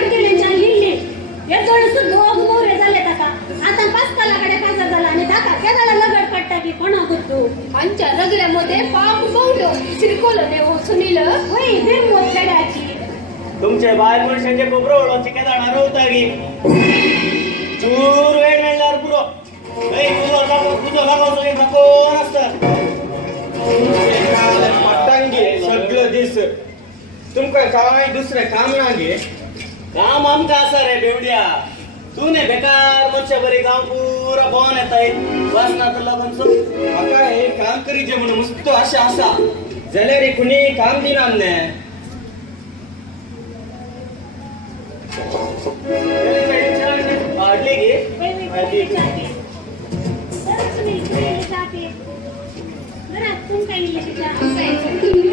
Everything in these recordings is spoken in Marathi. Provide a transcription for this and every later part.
वाटकेल्यांच्या लिहिले एदोळ दोग मोरे झाले ताका आता पाच कलाकडे काजर झाला आणि ताका केदाला लगड पडता की कोणा गुत्तू आमच्या रगड्यामध्ये पाप बवलो चिरकोलं देव सुनील होय बे मोठड्याची तुमचे बाय मनुष्याचे कोबरो ओळखचे काय जाणार होता की चूर वेळ मिळणार पुरो तुझं लागावं नको नसतं पट्टांगे सगळं दिस तुमका काय दुसरे काम नागे काम आमका असा रे बेवड्या तू ने बेकार मनुष्य बरी गाव पुरा भवन येताय वासनात लगन सो आता हे काम करीचे म्हणून मस्त अशा असा जाल्यार कुणी काम दिनार ने वाढली की वय वय चापी जरा सुनील इकडे चापी जरा तुम काय लिहिले शिका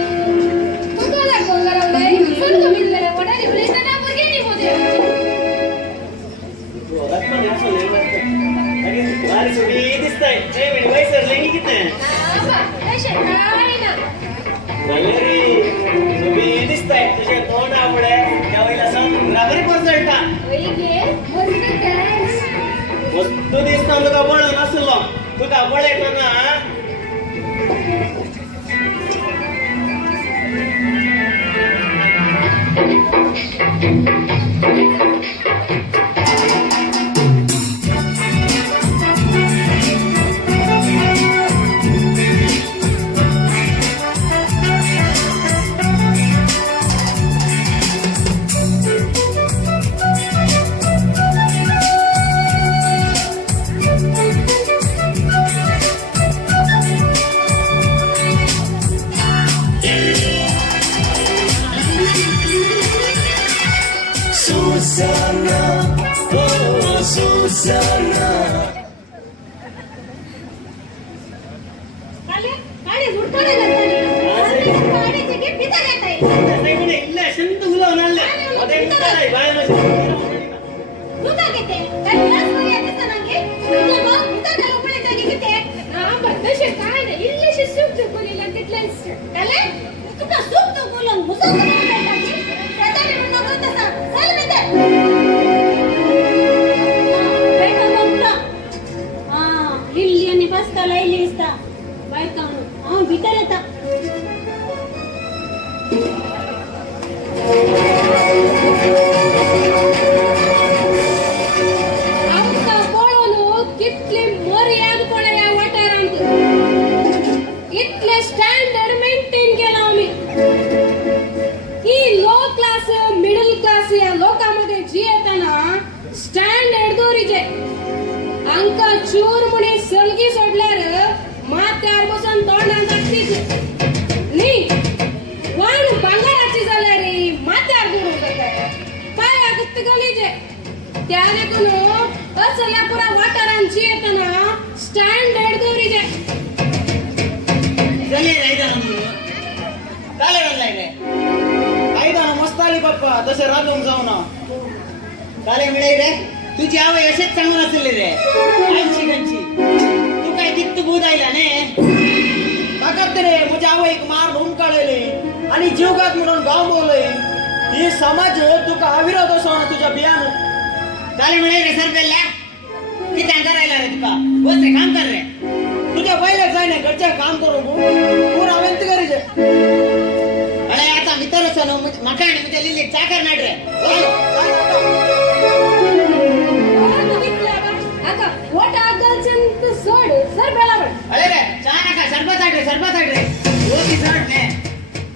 तुकाला कोंगारवलंय सर्व मिळले वडारी उलेसना बरगेनी मोदे वारी सुबी दिसताय वयसरले की किती आबा अशे काय ना गलेरी सुबी दिसताय तुझे तोंड आवडे त्यावेळेला संग्राबरी पसळता ओईगे मस्त डान्स वस्तू दिसता तुका बळ नसलो तुका बळ येतो ना Susana, oh Susana. काले गाडी हुडकाडे लागली गाडीचे की पिता घेताय ಇಲ್ಲ ಶಂತ ಹುಲವನಲ್ಲ ಅದೇ ಇರ್ತಾರೆ ಬಾಯ तुका घेते काय लास बरी आहे तसनांगे तुका पिता काय उपळे जागी घेते आबा तशे काय ना इल्लेशे सुख चुकलीला तितलेच काले तुका सुख तो बोलून मुसा करून टाकी त्याचा मी नको तसा चल मी ते बेटा बघता लिल्ली आणि बसता लैली असता बायका भीतर येता आमका बोळोनो कितले मर्याद पडे या वाटारांत इतले स्टँडर्ड मेंटेन केला आम्ही ही लो क्लास मिडल क्लास या लोकांमध्ये जी येताना स्टँडर्ड दोरीचे अंका चूर म्हणे सलगी सोडल्यार माथ्यार बसून तोंडान टाकतीच नी वाण भांगाराची जाल्यार माथ्यार धरून जाता पाया गुत्त गलीचे त्या देखून असल्या पुरा वाटारांची येताना स्टँडर्ड दोरीचे चले रायदा नम्र काले रल्लायले आयदा मस्त आली बाप्पा तसे रागवून जाऊ ना काले मिळाई रे तुझी आवय असेच सांगून असले रे आईची गंची तू काय जित्त बूद आयला ने ताकद रे माझ्या आवय एक मार धुवून काढले आणि जीवघात म्हणून गाव बोलले ही समाज तुका अविरोध असो ना तुझ्या बियान काले मिळाई रे सरपेला किती करायला रे तुका बस रे काम कर रे तुझ्या पहिले जाय ना घरच्या काम करून पूर अवेंत करीचे अरे आता मित्र असो मका आणि म्हणजे लिहिली चाकर नाट रे आता what are girls in the sword सर बेलावड अरे रे चहा नका सरबत आड रे रोटी सड ने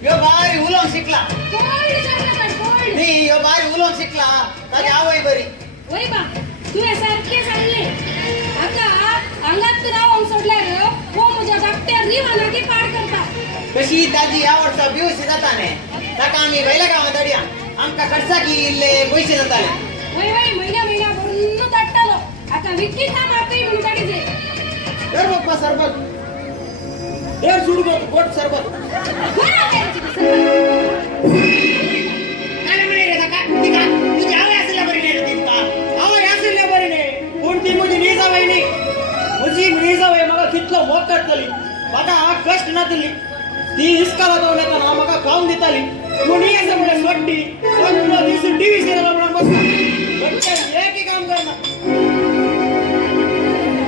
यो बारी उलोन शिकला कोल्ड सरबत कोल्ड नी यो बारी उलोन शिकला ताजी आवय बरी वय बा तू सारखे सांगले आता अंगात राव सोडल्यार हो माझ्या बापट्या रिवाना की पाड करता कशी ताजी आवडता बिवशी जाताने ताका आम्ही बैला गावात अडया आमका खर्चा की इल्ले पैसे जाताले वय वय महिना भरून ताटलो आता विक्की काम आपे म्हणून काढीचे कर बाप्पा सरबत देर सुरू गोट सरबत काय म्हणे रे काका तुझी आवय असल्या बरी नाही रे तिका आवय असल्या बरी नाही कोणती मुझी नी जावाय नाही मोग करतली म्हाका कष्ट नातली ती इस्काला दोन येताना म्हाका खाऊन दिताली कोणी असं म्हणे सोडली सगळं दिवस टीव्ही सिरियल म्हणून बसता पण काय एक काम करना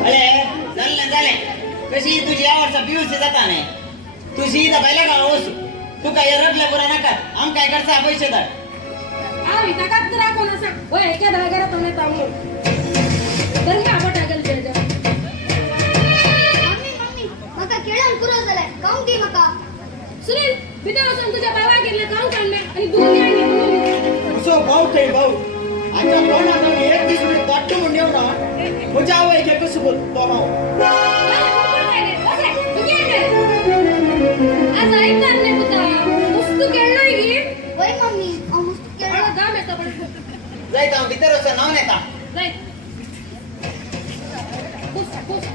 अरे झाले कशी तुझी आवडचा पिऊची जाता नाही तुझी इथं पहिल्या का ओसू तू काय रडल्या पुरा नका आम काय करता पैसे दर आम्ही टाकात तर आपण असं होय एका धागाला तुम्ही थांबून तर मी आपण टाकेल त्याच्या मम्मी मका केळण पुरो झालाय काऊन की मका सुनील बिना असं तुझ्या बाबा गेले काम काढले आणि दोन आणि असं भाऊ ठेव भाऊ आता कोण आता एक दिवस मी ताट म्हणून येऊ ना म्हणजे आव एक कसं बोलतो भाऊ आज ऐकणार नाही तुझा मस्त खेळलोय की होय मम्मी मस्त मला दाम येतं पण जायचं आम भीतर असं नाव नेता जाय पुस पुस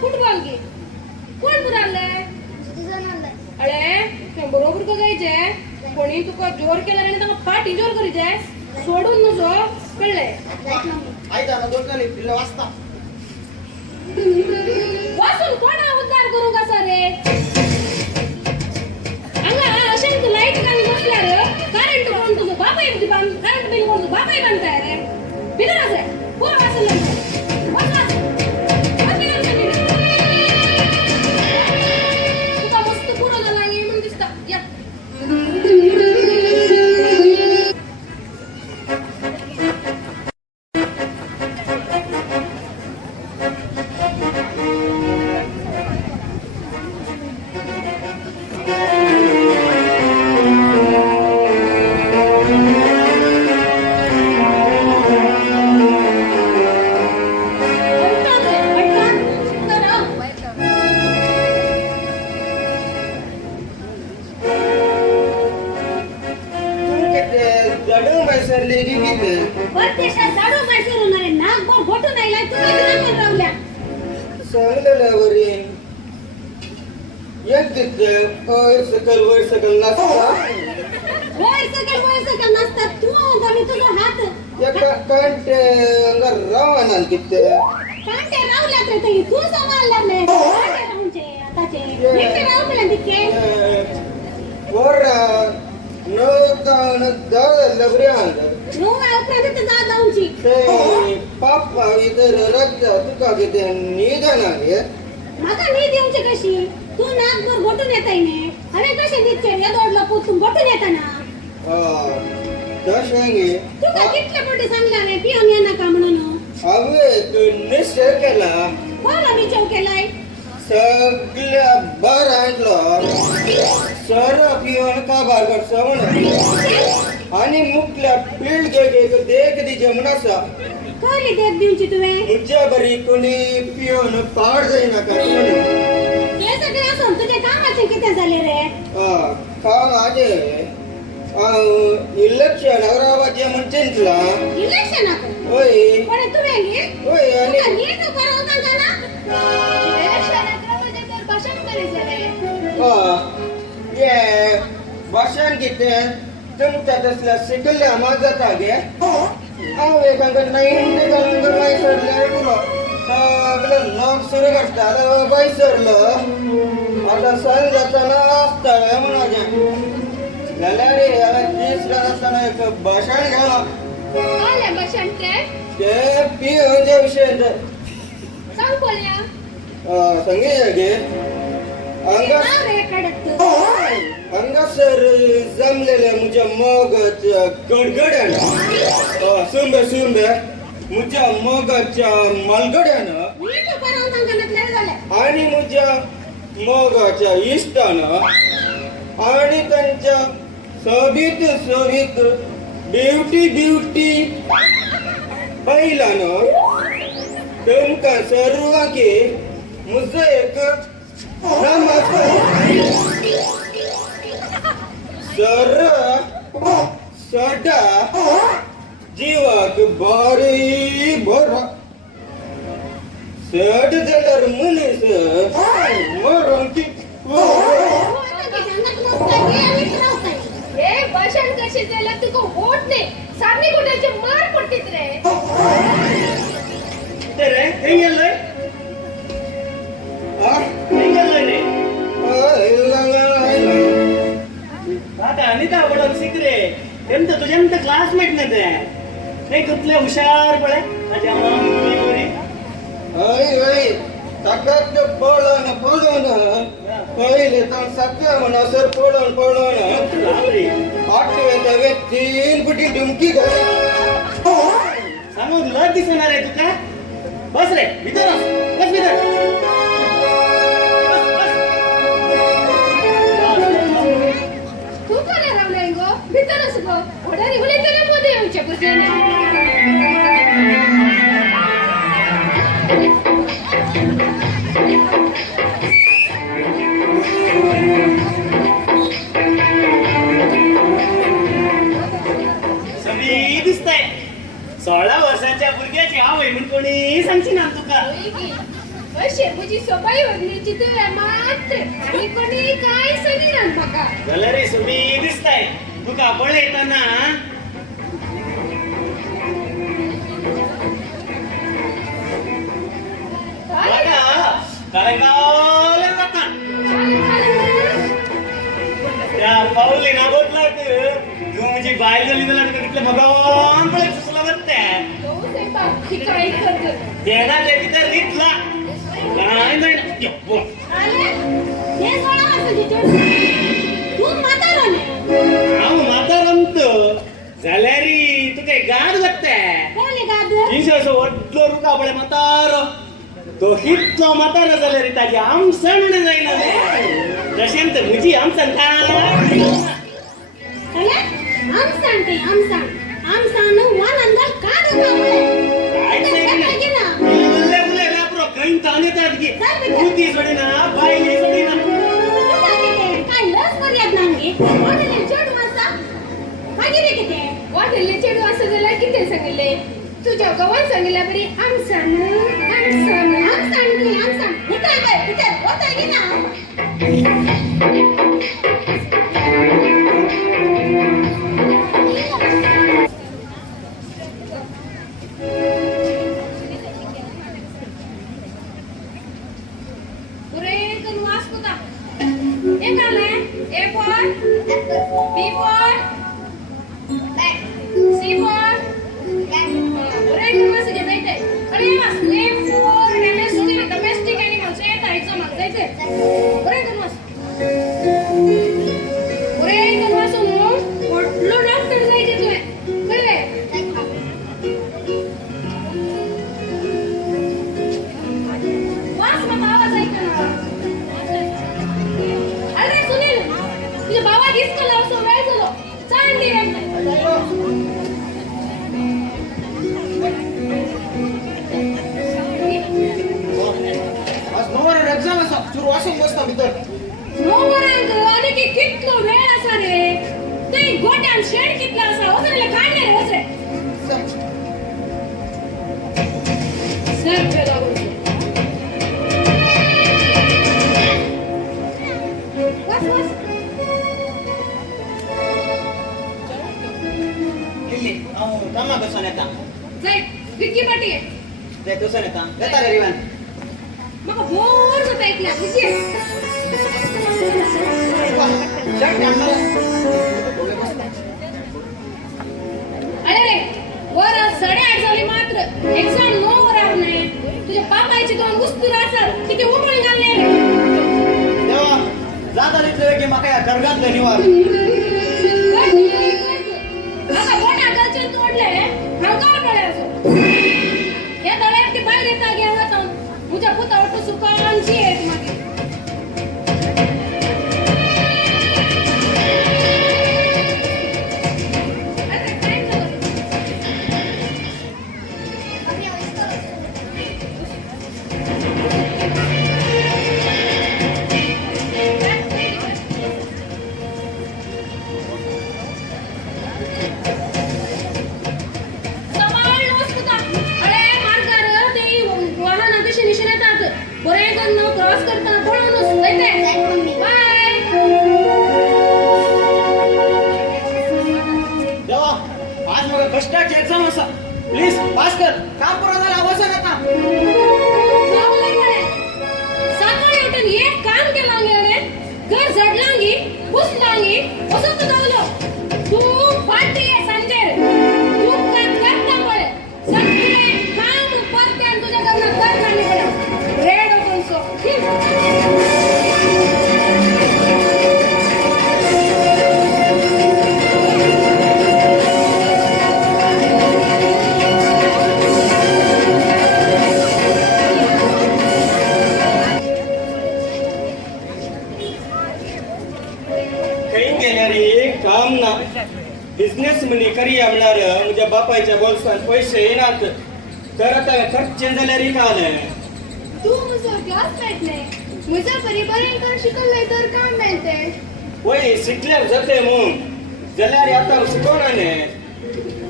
फुटबॉल घे कोण पुरालंय अरे बरोबर का जायचंय कोणी तुका जोर केला आणि त्याला पाठी जोर करीत सोडून नजो कळलंय आयता ना दोन काली पिल्ला वाचता वाचून कोणा उद्धार करू कसा रे अंगा अशांत लाईट कामी नसल्यार करंट कोण तुझं बापाय करंट बिल कोण बापाय बांधताय रे बिना असे कोण वाचलं तुका मस्त पुरं झाला ये म्हणून दिसता या परदेशात जाडो मैसूर होणार आहे नागभर घोटून नाही तू काय दिवस रावल्या चांगल्यावरी एक दिसते वर सकल नसता वय सकल नसतात तू आणि तुझा हात एका कांटे अंगार रावणान किती कांटे रावल्यात रे तरी तू संभाळला नाही कांटे रावचे आताचे नीट रावले दिके वर नो ताण लबरे आंद नो उपरांत जा जाऊची ते पापा इधर रक्त तुका किती निधन आहे माका नी देऊची कशी तू नागभर घोटून येताय ने अरे कसे निघते या दोडला पुतून घोटून येताना तशांगे तू का कितले मोठे सांगला रे पिऊन ये नका म्हणून अवे तू निश्चय केला कोणा विचार केलाय सगळ्या बार आणलं सर पिऊन का बारगड सवण आणि मुकल्या फील्ड गे देख दी जमनासा कोणी देख दिवची तुवे मुझ्या बरी कोणी पिऊन पाड जाईना का हे सगळे असून तुझे कामाचे किती झाले रे काम आजे इलेक्शन औरंगाबादच्या मंचेंतला इलेक्शन होय पण तू वेगळी होय आणि तुका नीट बरोबर जाना इलेक्शन मध्ये तर भाषण करायचं रे ये भाषण किती तुमच्या तसल्या शिकल्या माझा गे एखाद नाही बाई सरले सगळं लोक सुरू करतात बाई सरलं आता सण जाताना असतं म्हणाजे रे तिसऱ्या असताना एक भाषण घ्या काय भाषण ते पिऊच्या विषयी सांग बोलया संगीत गे अंगा रे कडक अंगासर जमलेले मुझ्या मोगाच्या गडगड्यानं सुंदर मुझ्या मोगाच्या मलगड्यानं नीट उभं राहून अंगणात झालं. आणि मुझ्या मोगाच्या इष्टानं आणि त्यांच्या सोबीत ब्युटी बैलानं तुमका सर्वांके मुझं एक नमस्कार सडा जीवाक बारी भरा सड जाल्यार मनीस मरण की हे भाषण कशी झालं तुका होत नाही सामने कुठाचे मार पडतीत रे ते रे ಹೆಂಗ್ गेलय ಹೆಂಗ್ गेलय रे आता अनिता बडन सिक्रे तुझ्या क्लासमेट ना ते कुठले हुशार पळे माझ्या मेमोरी ताकद पळण पहिले तर सगळं म्हणसर पळण आठवे तीन कुटी डुमकी घाल सांगून लग दिसणार आहे तुका बस रे भीतर बस भीतर तू का नाही रावलाय गो भीतरच गो ओढारी हुली तरी मध्ये येऊच्या पुरते सगळी दिसताय 16 वर्षाच्या भुरग्याची आवय म्हणून कोणी सांगची ना तुका शेपूची सबाई वगलीची तुला मात्र आणि कोणी काय सांगितलं म्हाका झालं रे सगळी दिसताय तुका पळ येताना काळेगावला जाता त्या पाऊली ना बोलला तू म्हणजे बाहेर झाली तर तिथलं भगवान पळे सुसला बघते काय करत देना ते तिथं रीतला काय नाही हे 16 वर्षाची जोड. तू म्हातारा नाही. हांव म्हातारंत जाल्यारी तू काय गाड बघताय कोणी गादर? किशो व्हडलो रुका पळे म्हातारो तो हितलो म्हातारो जाल्यारी ताजी आमसण जायना जशें तर म्हजी आमसण अरे आमसाण वन अंदर का ती सोडिना बायली सोडिना काय लस मर्याद नाही वाटले चढ वासा मागिरे किती वाटले चेडू असं झालं किती सांगितले तुझ्या गवान सांगितलं बरी आमसण हे काय तिथे होत आहे ना पुरे कन वास कुता एक आलाय A for B for C for पुरे कन वास घेता येते अरे वास ए फॉर डोमेस्टिक एनिमल्स येत आहे जमा जायचे पुरे कन वास नो कुठलो डॉक्टर जायचे तुले कळले वास मग आवाज ऐकना अरे सुनील तुझ्या बाबा दिसतो लावतो वेळ झालो चाल रे आज नंबर एक्झाम असा सुरू वाचून बसता भीतर मोवरांक आणि की कितलो वेळ असा रे ते गोट्यान शेड कितला असा वसरेला काय नाही रे वसरे सर पेला वास ಇಲ್ಲಿ ನಾವು ತಮ್ಮ ಕಸೋನೆತ जाय विक्की पाटी ते कसोनेತ गतारे रिवान मग बोर होत ऐकल्या विक्की शर्ट आणला अरे रे वर 8:30 झाली मात्र एक्झाम 9 वर आहे तुझ्या पापायची दोन उस्तूर असतात किती उमळ घालले देवा जाता तिथलं की मका या कर्गात निवार काय सांभाळून तुका अरे मार्गार ते वाहन कशी निशेन येतात बरे करून क्रॉस करता पळूनच जायते बाय देवा आज मला कष्टाची एक्झाम असा प्लीज पास कर काम पुरा झाला वसन आता सकाळी उठून एक काम केलं रे घर झडलांगी पुसलांगी असं तू धावलो तू पार्टी आहे संजय तू काम करता पळे सगळे काम परते आणि तुझ्याकडनं कर काढली पडा रेड ओपन सो काही गेल्या रे काम ना बिझनेस म्हणे करी म्हणणार म्हणजे बापायच्या बोलसान पैसे येणार तर आता खर्च चेंज झाल्या रे का आलं तू मुझो क्लासमेट ने मुझा परिबरें कर शिकलय तर काम मेळते होय शिकल्यार जाते मग जाल्यार आता शिकवणार नाही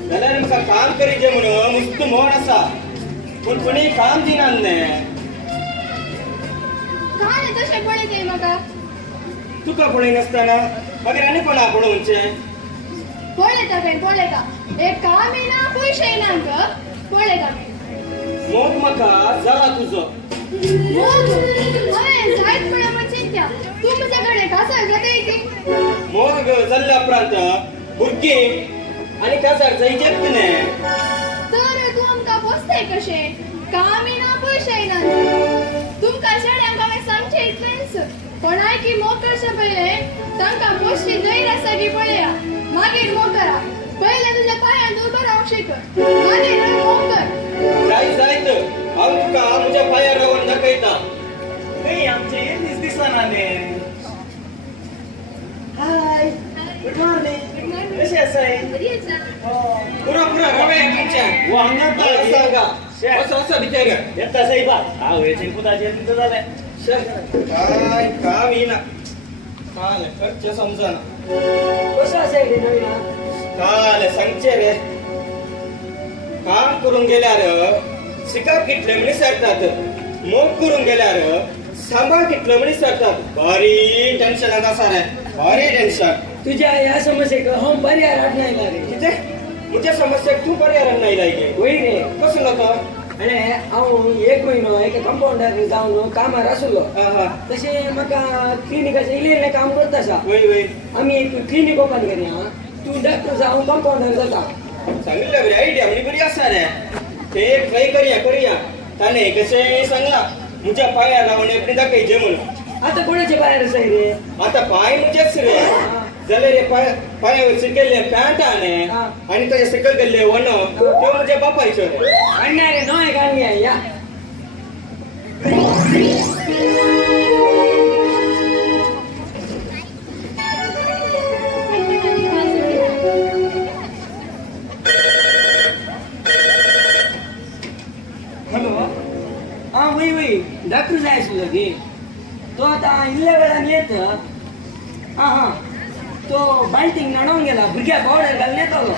जाल्यार म्हाका काम करी जे म्हणून मुस्त म्हण आसा पूण कोणी काम दिनात ने काय तशे पळयते म्हाका तुका पळय नासतना मागीर आनी कोणा पळोवचे पळयता काय पळयता एक काम येना पयशे येना ग पळयता मग म्हाका जाला तुजो हांवें जायत म्हणा मग चिंत्या तू म्हज्या कडेन कासार जाता की मग जाल्ल्या उपरांत भुरगीं आनी काजार जायचेत न्ही तर तू आमकां पोसताय कशे काम येना पयशे येना तुमकां शेड्यांक हांवें सांगचें इतलेंच पण की मोग करचे पयले तांकां पोसची दैर आसा की पळया मागीर मोग करा पयले तुज्या पांयान उबो रावंक शिक मागीर मोग कर जायत हांव तुका म्हज्या पांयार रावन दाखयता काही आमचे येतीच दिसना ने हाय गुड मॉर्निंग कशी आसाय पुरा रवे तुमच्या वांगणात सांगा असं भितर येता साहेबा हांव हेचे कुदाचे तुमचं जालें काय काम येईना काल खर्च समजना कसं असेल रे नवीन काल सांगचे रे काम करून गेल्यार शिकार कितले मनीस सरतात मोग करून गेल्यार सांबाळ कितले मनीस सरतात भारी टेन्शनात आसा रे भारी टेन्शन तुझ्या या समस्येक हम पर्याय हाडनायला रे कितें म्हज्या समस्याक तू पर्याय नाही लायके वय रे कसं नका अरे हांव एक म्हयनो एका कंपाउंडार जावन कामार आसलो तशें म्हाका क्लिनिकाचें इल्लें काम करता आसा वय वय आमी एक क्लिनीक ओपन करया तूं डॉक्टर जावन कंपाउंडार जाता सांगितलं बरी आयडिया म्हणजे बरी आसा रे ते एक ट्राय करूया ताणे कशें सांगला म्हज्या पांयार रावन एपडी दाखयचे म्हणून आतां कोणाचे भायर आसाय रे आता पाय म्हणजेच रे जाल्यार रे पांयावर सकयल्ले पॅन्ट न्ही आनी ताचे सकयल गेल्ले वन त्यो म्हज्या बापायच्यो रे हाडना रे नो एक आनी या हॅलो हां वय वय डॉक्टर जाय आसलो गे तो आतां इल्ल्या वेळान येत हां हां तो बाल्टींग नडोवन गेला भुरग्याक पावडर घालून येतलो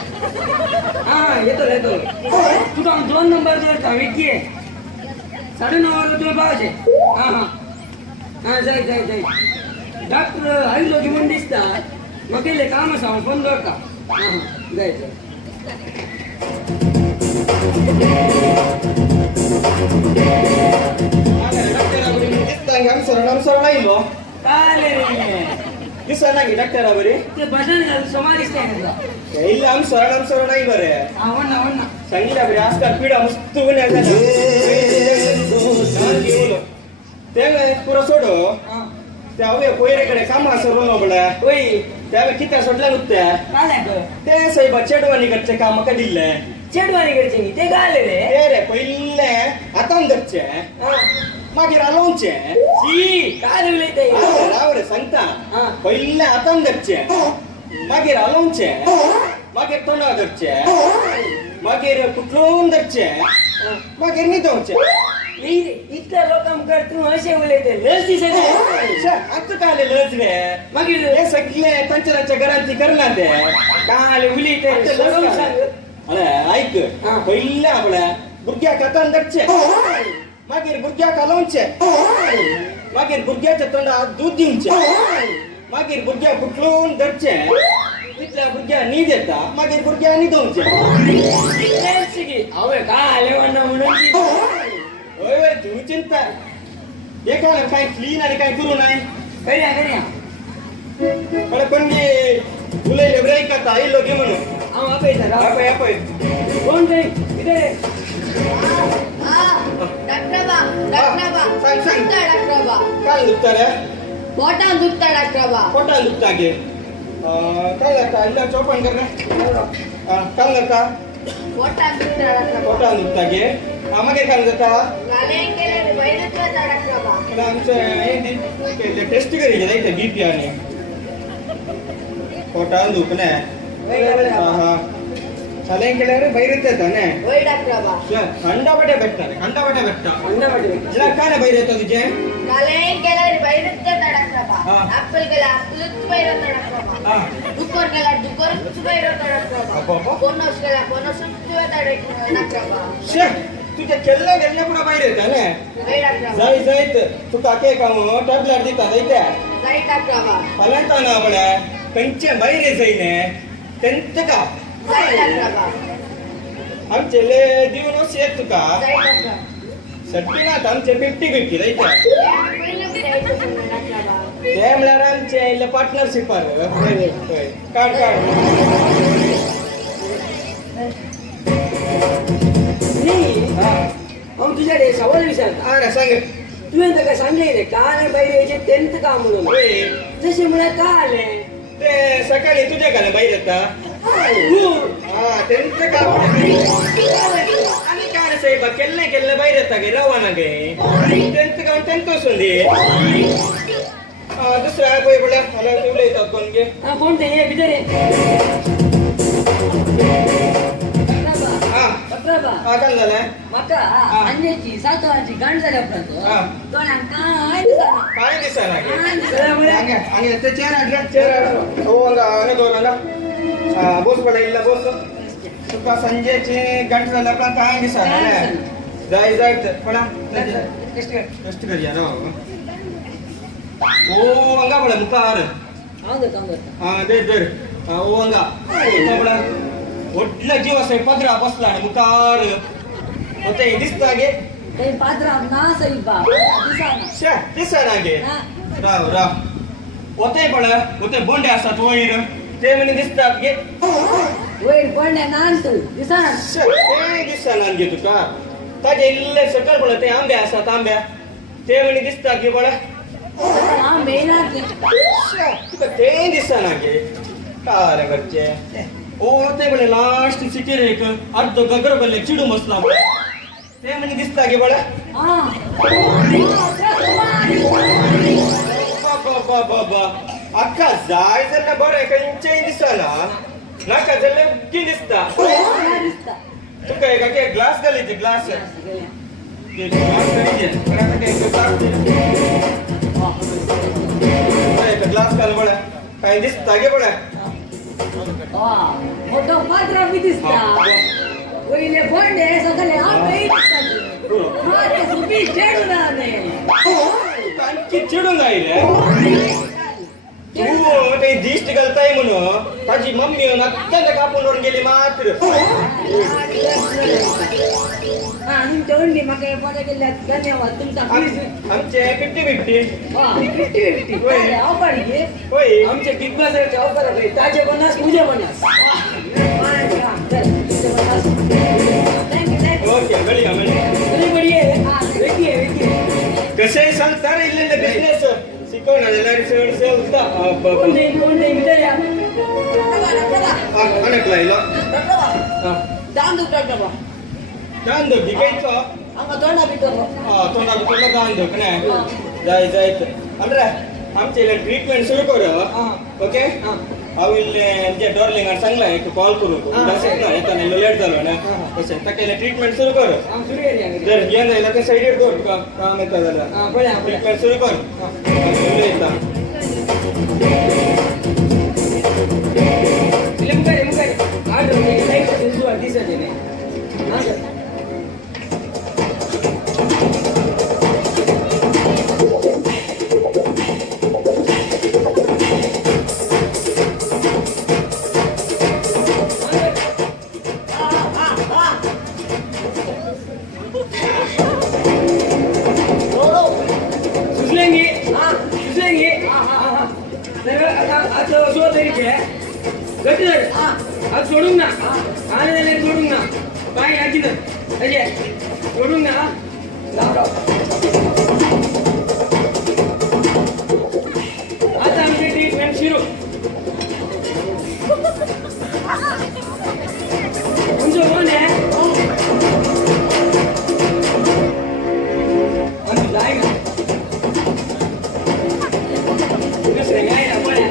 हां येतलो तुका हांव 2 नंबर दवरता वेटकी 9:30 वरां तुवें पावचें हां हां हां जाय डॉक्टर आयलो की म्हूण दिसता म्हाका इल्लें काम आसा हांव फोन दवरता हां हां जाय डॉक्टरा बरी दिसता आमसर आयलो काले रे दिसना गे डॉक्टरा बरी ते बटन घालून सोमार दिसता इल्ले आमसर आयलो रे हां वण्णा सांगितलं बरी आजकाल पिढा मस्त उण्या ते पुरो सोडो हां ते हांवे पयरे कडेन कामां सरोनो बडा वय ते हांवें कित्याक सोडल्या न्हू ते काल्याक ते साहेबा चेडवानी कडचें काम म्हाका दिल्लें चेडवानी करचें ते घाले रे ते रे पयले आतां धरचें मागीर आलोवचें शी काय उलयताय राव रे सांगता हां. पयले आतां धरचें मागीर आलोवचें मागीर तोंडा धरचें मागीर कुटलून धरचें मागीर न्हिदोवचें इतल्या लोकांक कर तूं अशें उलयता लस दिसता आतां काय लज रे मागीर हे सगळे तांच्या घरांत ती करना ते काय उली ते आता सोडून लस सांग अरे ऐक हा. पहिल्या आपल्या भुरग्याक हातान धरचे मागीर भुरग्याक हलोवचे मागीर भुरग्याच्या तोंडात दूध दिवचे मागीर भुरग्याक उठलून धरचे तितल्या भुरग्या न्हीद येता मागीर भुरग्या न्हिदोवचे अवे काय आले म्हणणं म्हणून होय होय तू चिंता एकाला काय क्लीन आणि काय करू नाही करूया करूया पण कोणगे उलयले ब्रेक आता आयलो गे म्हणून आम आपे आपय आपय कोण ते इथे डॉक्टरबा डॉक्टरबा सांग, सांग. दुखता डॉक्टरबा काय दुखता रे पोटात दुखता डॉक्टरबा पोटात दुखता गे काय लागता इल्ला चौपण कर रे काय लागता पोटात दुखता डॉक्टरबा पोटात दुखता गे मागे काय जाता गालें केले बैलच जाता डॉक्टरबा मला आमचं हे टेस्ट करी गेला इथे बीपी आणि पोटात दुखणे हा चालेल केल्यावर बैरच येतं ना होय डॉक्टरबा अंडाबटे भेटणार अंडाबटे भेटता अंडा वाटे तुला काय ना बैर येतं तुझे गालें केले बैलच जाता डॉक्टरबा हा. ऍपल केला ऍपलच बैल जाता डॉक्टरबा हा दुकर केला दुकरच बैल जाता डॉक्टरबा अब्बा. बोनस केला बोनसच जाता डॉक्टरबा शे तुझे केल्ले गेल्ले पुढे बैर येतं ना होय डॉक्टरबा जाय जायत तुका के काम टॅबलेट दिता जायत्या जाय डॉक्टरबा फलंता ना आपल्या कंचे बैरे जाईने तेंत का जाय डॉक्टरबा आमचे ले दिवन शेत तुका जाय डॉक्टर सट्टीनाथ आमचे 50-50 जायत्या ते म्हणल्यार आमचे पार्टनरशिप काढ काढ हा मग तुझ्याकडे सवाल विचारता अरे सांग तुम्ही तर काय सांगले का नाही बाहेर यायचे त्यांचं काम म्हणून होय जसे मला का आले ते सकाळी तुझ्या का बाहेर येता हा त्यांचं काम आणि काय रे साहेब केल्ले बाहेर येता गे रवाना गे त्यांचं काम त्यांचं दे दुसऱ्या पळय पडल्या मला तुला येतात कोण गे हा कोणते हे भितर हा काय झालंय म्हाका अंजेची सातवाची गांठ जाल्या उपरांत हा. दोनांक काय दिसना काय दिसना गे काय दिसना आणि ते चेअर हो आणि दोन बोस पडा इल्ला बोस तुका संजेची गंट झाला पण काय दिसना जाय जाय पडा कष्ट करूया ना ओ अंगा पडा मुखार हा दर ओ अंगा पडा ಒಡ್ಲ ಜೀವ ಸೈ ಪದ್ರ ಬಸ್ಲಾಣ ಮುಖಾರ್ ಮತ್ತೆ ದಿಸ್ತಾಗೆ ते पादरा ना सईबा दिसना ಶೇ ದಿಸನಾಗೆ ರಾವ್ ರಾವ್ ಒತ್ತೆ ಬಳ ಒತ್ತೆ बोंडे असतात वैर ते म्हणे दिसतात गे वयर पडण्या नांत दिसना शे ते दिसनागे तुका ताजे इल्ले सकल बळ ते आंबे असतात आंब्या ते म्हणे दिसतात गे बळ हा मेना की शे तुका ते दिसनागे काय रे बच्चे ओ ते बळे लास्ट सिटीर एक अर्ध गगर बल्ले चिडू मसला ते म्हणे दिसता गे बळ हा बाबा अक्का जाय जाल्यार बरें खंयचेय दिसना नाका जाल्यार की दिसता दिसता तुका एका के ग्लास घालीचे ग्लास ग्लास घालीचे ग्लास घाल बळ काय दिसता गे बळ मोठो पादरा बी दिसता वयले बोंडे सगळे आंबे दिसता हा ते सुबी चेडू ना ने आणखी चिडून जाईल तू ते दिष्ट घालताय म्हणून ताजी मम्मी अत्यंत कापून वर गेली मात्र हा तुमच्या वडली म्हाका बरे गेल्यात धन्यवाद तुमचा आमचे 50-50 होय अवघड घे होय आमचे बिग बाजारचे ऑफर आहे ताजे बनास मुझे बनास ओके बढिया बड़ी बड़ी है देखिए कसे सांगता रे इल्ले बिझनेस शिकवणार रिसर्च होता कोणते भितर या अनेक लायला दान दुखता दान दो दिकायचो आमका तोंडा भितर तोंडा भितर दान दो कने जाय जाय ಅಂದ್ರೆ आमचे ट्रीटमेंट सुरू कर ओके I will जे डार्लिंग आर सांगला एक कॉल करू दर्शक ना इथं नाही लेट झालो ना तसं तकेले ट्रीटमेंट सुरू कर हम शुरू करूया जर येन जायला तर साइड कर का काम येता झाला हां बळ्या ट्रीटमेंट सुरू कर येता फिल्म काय आज सोडून ना आले झाले सोडून ना काय याची ना अजय सोडून ना राव राव आता आमची ट्रीटमेंट सुरू तुमचं कोण आहे आम्ही जाय ना दुसरे काय ना पण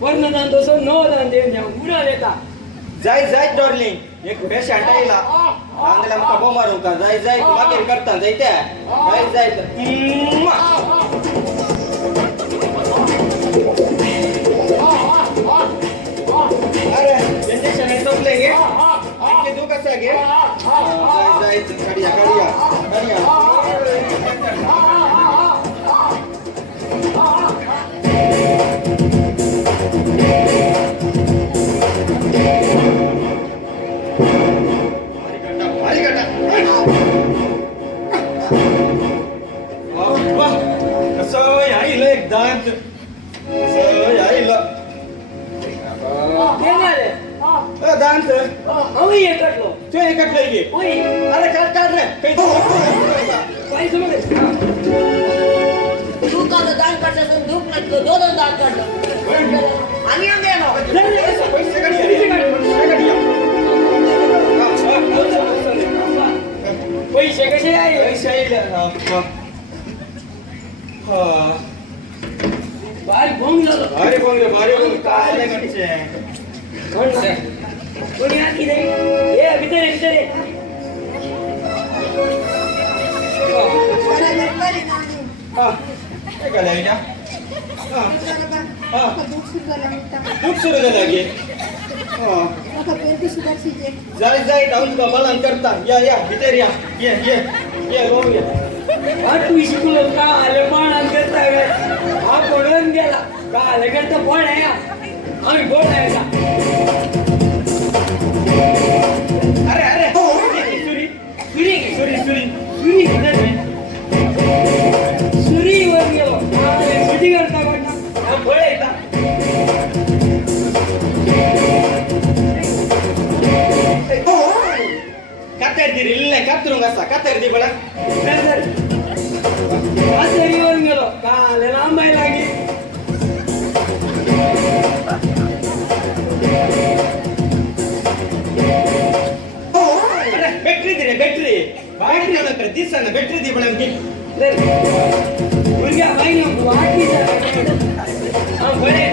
वर्णदान तसं नवदान देऊन उडा देता जाय जाय डॉर्लिंग एक पेशंट आयला आंधळा म्हाका बोमारूं का जाय जाय मागीर करता जायत्या जाय जाय अरे इंजेक्शन तोपले गे आणखी तू कसा गे जाय जाय काढिया काढिया काढिया दांत दांत अवी एकटलो तू एकटलं गे ओय अरे काढ काढ रे काय समज तू का दान करतेस धूप नसतो दोन दान करतो आणि आम्ही येणार पैसे पैसे कसे आहे पैसे भारी भोंग झालं भारी बोंगले काय म्हणते कोणी आखी नाही ये भीतर ये भीतर ये काय करायला खूप सुरू झालं गे जाय जाय जाऊन तुका मलान करता या भीतर या ये रोम ये तू शिकलो का आले पण करता हा पडून गेला का आले करता पण आहे आम्ही बोल आहे का अरे सुरी सुरी सुरी सुरी सुरी सुरी वर गेलो सुटी करता हा फळ आहे का ಕತ್ತರ್ದಿರಿ ಇಲ್ಲ ಕತ್ತರುಂಗಸ ಕತ್ತರ್ದಿ ಬಳ ಸರಿ वर गेलो काले लांबायलागी अरे बैटरी दे रे बैटरी बैटरी ना कर दिसना बैटरी दी बळ की मुर्गा बाई ना वाटी हा फळ आहे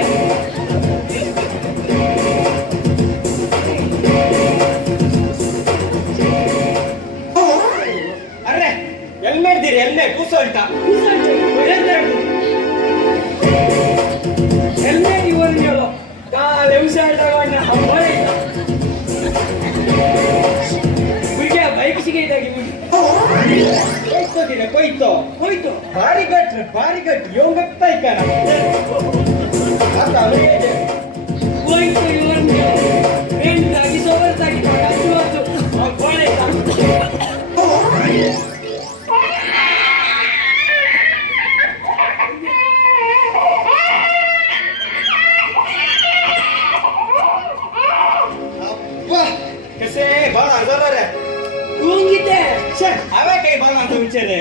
हेल्मेट दे रे हेल्मेट उसळता हेल्मेट वर गेलो काले उसाळता गाडना हंबळे मुर्गा बाई कशी काय टाकी मी कोयतो दे रे कोयतो होयतो भारी गट योंगताय का आता रे होयतो वर गेलो पेन टाकी सोबत टाकी टाकायची होतो हंबळे कसे बाळा जरा रे तू किती छे हवे काही बाळांचं विचार रे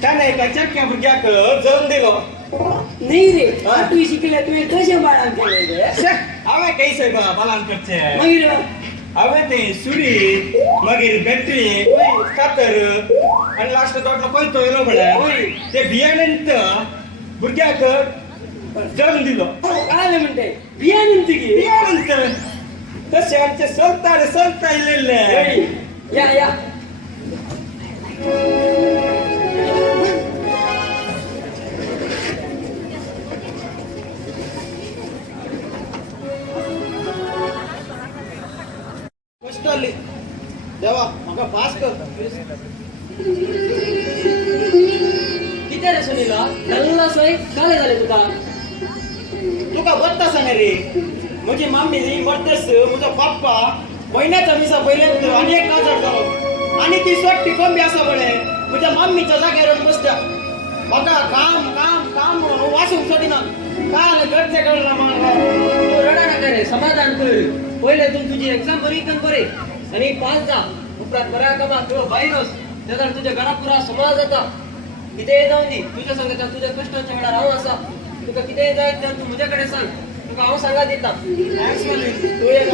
त्याने एका चक्क्या भुग्याक जळून दिलो नाही रे तू शिकले तू कशा बाळा केले रे छे हवे काही से बाळांकडचे मग हवे ते सुरी मागीर बॅटरी कातर आणि लास्ट तोटलो कोयतो येलो म्हळ्यार ते बियाणंत भुरग्याक जळून दिलो काय म्हणते बियाणंत की बियाणंत तसे आमचे चलता इल्लेले या कष्ट आली देवा म्हाका पास कर किती रे सुनीला नल्ला सोय काय झाले तुका तुका बत्ता सांग रे म्हणजे मामी मरतेस तुझा पप्पा महिन्याचा विसा पहिले आणि एक आजार झालो आणि ती स्वट्टी कमी असा बळे म्हणजे मामीच्या जागेवर बसत्या बघा काम काम काम म्हणून वाचून साठी ना काय घरचे कळला मला तू रडा नका रे समाधान कर पहिले तू तुझी एक्झाम बरी कर बरे आणि पास जा उपरात बरा कमा तू बाहेरच त्याचा तुझ्या घरा पुरा समाज जाता किती जाऊन दे तुझ्या संगता तुझ्या कष्टाच्या वेळा राहून असा तुका किती जायचं तू माझ्याकडे सांग तुका हांव सांगा देता तू एक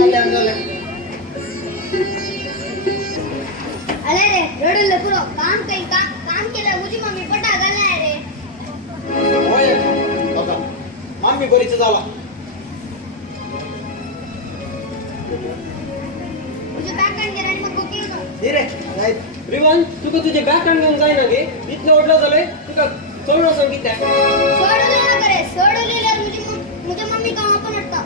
अरे रे रडलं पुरो काम केलं तुझी मम्मी पटा घालणार रे बघा मामी बरीच झाला तुझे बॅग काढ आणि मग बुकिंग कर धीरे रिवान तुका तुझे बॅग घेऊन जाय ना गे इथलं ओढलं झालंय तुका चोळणं सांगितलं सोडलेला करे सोडलेला मुझे मम्मी काम आपण वाटता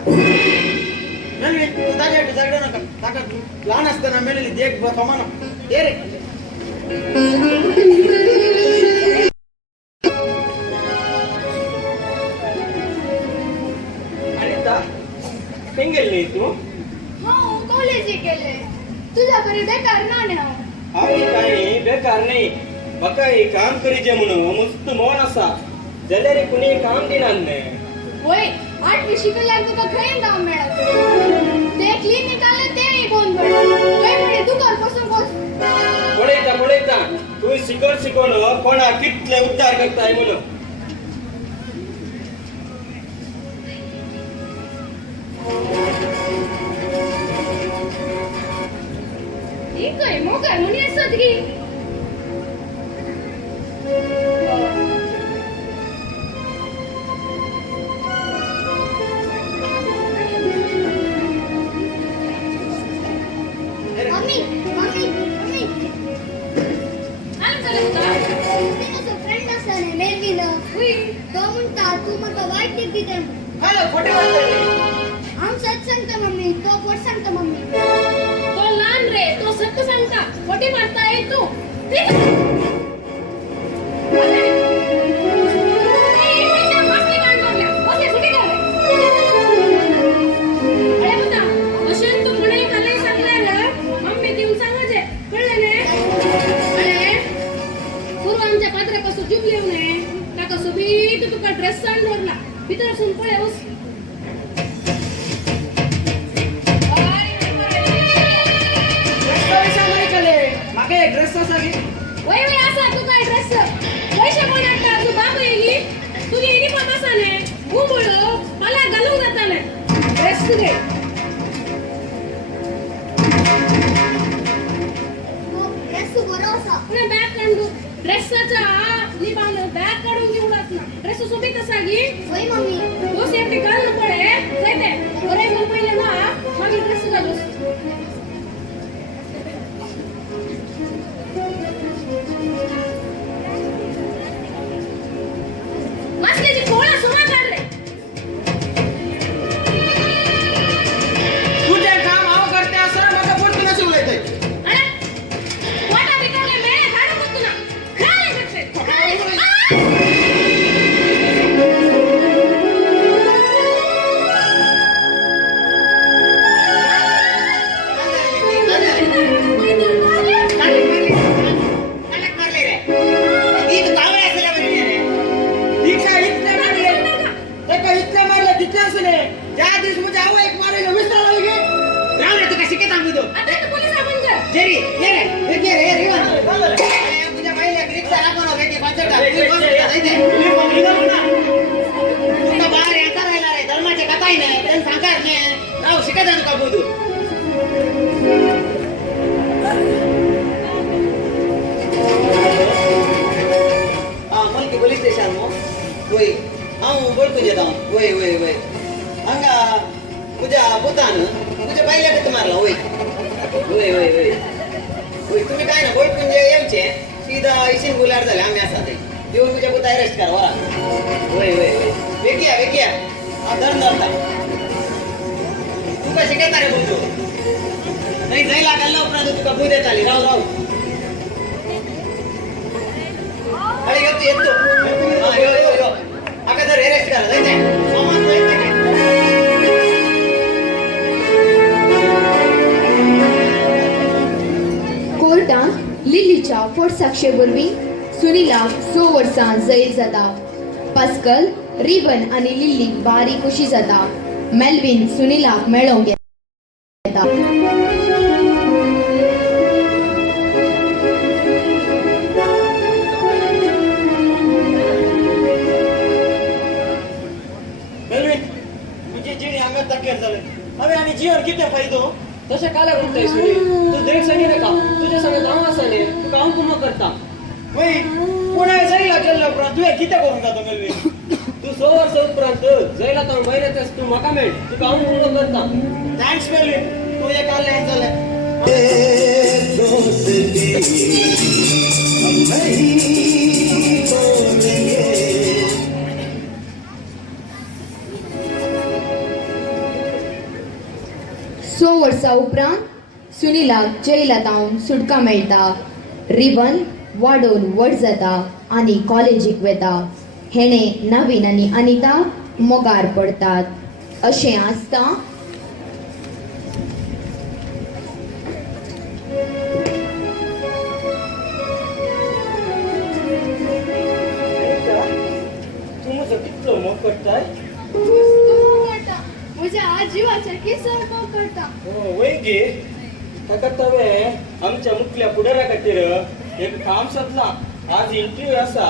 नाही तू ताज्यासाठी जागडं नका टाका तू लहान असताना मिळाली देख थमा ना ये रे अनिता गेली तू हो कॉलेज गेले तुझ्या घरी बेकार ना आम्ही काही बेकार नाही बका काम करीचे म्हणून मस्त मन असा जाल्यार कुणी काम दिनार नाही होय 8वी शिकल्यावर तुका खंय काम मिळत ते क्लिनिक आले ते कोण पडले होय म्हणे दुकान पासून पळयता तू शिकवण कोणा कितले उद्धार करताय म्हणून ठीक आहे मग काय म्हणे असत की मम्मी मम्मी मम्मी आलं झालं का तुझा फ्रेंड असा ने मेलविन तो म्हणता तू मला वाईट दिसते काय खोटे वाटतंय आम सच सांगता मम्मी तो खोट सांगता मम्मी तो लहान रे तो सत्य सांगता खोटी मारता येईल तू ड्रेस सांडवरला भितर असून पळेवस मागे एक ड्रेस असा की वय वय असा तू काय ड्रेस पैसे कोण आणता तू बाप येई तुझी युनिफॉर्म असा ने गुंबळ मला घालून जाता ने ड्रेस घे ड्रेस बरो असा पुन्हा बॅग काढू ड्रेसचा लिबान बॅग काढून घेऊनच ना ड्रेस सोबत असा घे होय मम्मी तो सेफ्टी घालून पडे जायते बरे मग पहिले ना मागे ड्रेस घालूस मस्तीची कोळा सुमा काढ रे तुझे काम आव करते असं मला पोट नसे उलयते अरे वाटा बिकरले मेळे काढू मत तुला खाले बच्चे ज्या दिवस मुझे आव एक मारेलो विसरायला लगे राव रे तू कशी काय सांगू दो आता तू पोलीस आपण कर जेरी ये रे रिवान तुझ्या बाईला रिक्षा लागवणार आहे की पाचट तुका बाहेर येता राहिला रे धर्माचे कथाही नाही त्यांनी सांगार नाही राव शिकायचं तुका बोलू मलकी पोलीस स्टेशन होय हांव वळखून येता वय वय वय हांगा तुझ्या बुतान तुझ्या बायल्या किती मारला वय वय वय वय वय तुम्ही काय ना वळखून येऊचे सीधा इशिन गुलार झाले आम्ही असा ते येऊन तुझ्या बुता अरेस्ट करा वरा वय वय वय वेकिया हा धर धरता तुका शिकायता रे बोलतो नाही जाय लागल ना उपरांत तुका बुद्या चाली राव राव अरे येतो हा यो आका जर अरेस्ट करा जायचे सामान जायचे लिलीच्या फोटसाक्षे वरवीं सुनीलाक 6 वर्सां जैल जाता. पास्कल, रिबन आनी लिलीक बारीक कशी जाता. मेल्विन सुनीलाक मेळोंक येता. मेल्विन, तुझी जिणी हांगा दाखयत जाले. हांवें आनी जीवन कितें फायदो? तशें काल्याक म्हणटाय सुनी तू देख सांगे नाका तुझ्या सांगत हांव आसा न्ही तुका हांव कुमा करता. वय पुण्याक जायला गेल्ल्या उपरांत तुवें कितें करूंक जाता मेल्विन? तू 6 वर्सां उपरांत जैला तो महिन्यात तू म्हाका मेळ तुका हांव कुमा करता. थँक्स मेल्विन, तू एक आलें जालें. दोस्ती हम नहीं तोड़ेंगे. 6 वर्सां उपरांत सुनीलाक जैलांत सुटका मेळटा. रिबन वाडोवन व्हड जाता आनी कॉलेजीक वता. हेणे नवीन आनी अनिता मोगार पडटात. अशें आसता तू म्हजो कितलो मोग करताय? म्हज्या आजीवाच्या केसार मोग करता. वय गे ताका तवें आमच्या मुखल्या फुडारा खातीर एक काम सोदलां. आज इंटरव्यू आसा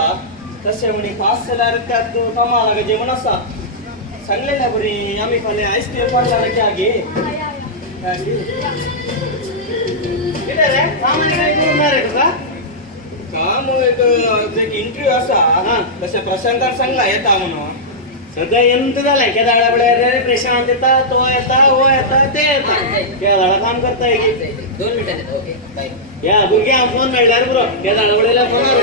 तशें म्हणी पास जाल्यार त्यात कामा लागाचे म्हण आसा. सांगलेल्या बरी आमी फाल्यां आयस्क्रीम पार्लराक या गे. कितें रे काम आनी काय करूंक ना रे तुका? काम एक इंटरव्यू आसा तशें प्रशांतान सांगला येता म्हणून. सध्या येऊन जालें केदा रे प्रशांत येता तो येता हो येता ते येता केदा काम करता एक 2 मिनिटांनी येतो. Okay bye. या भुरग्यांक फोन मेळ्ळ्यार पुरो केदा वयल्या फोनार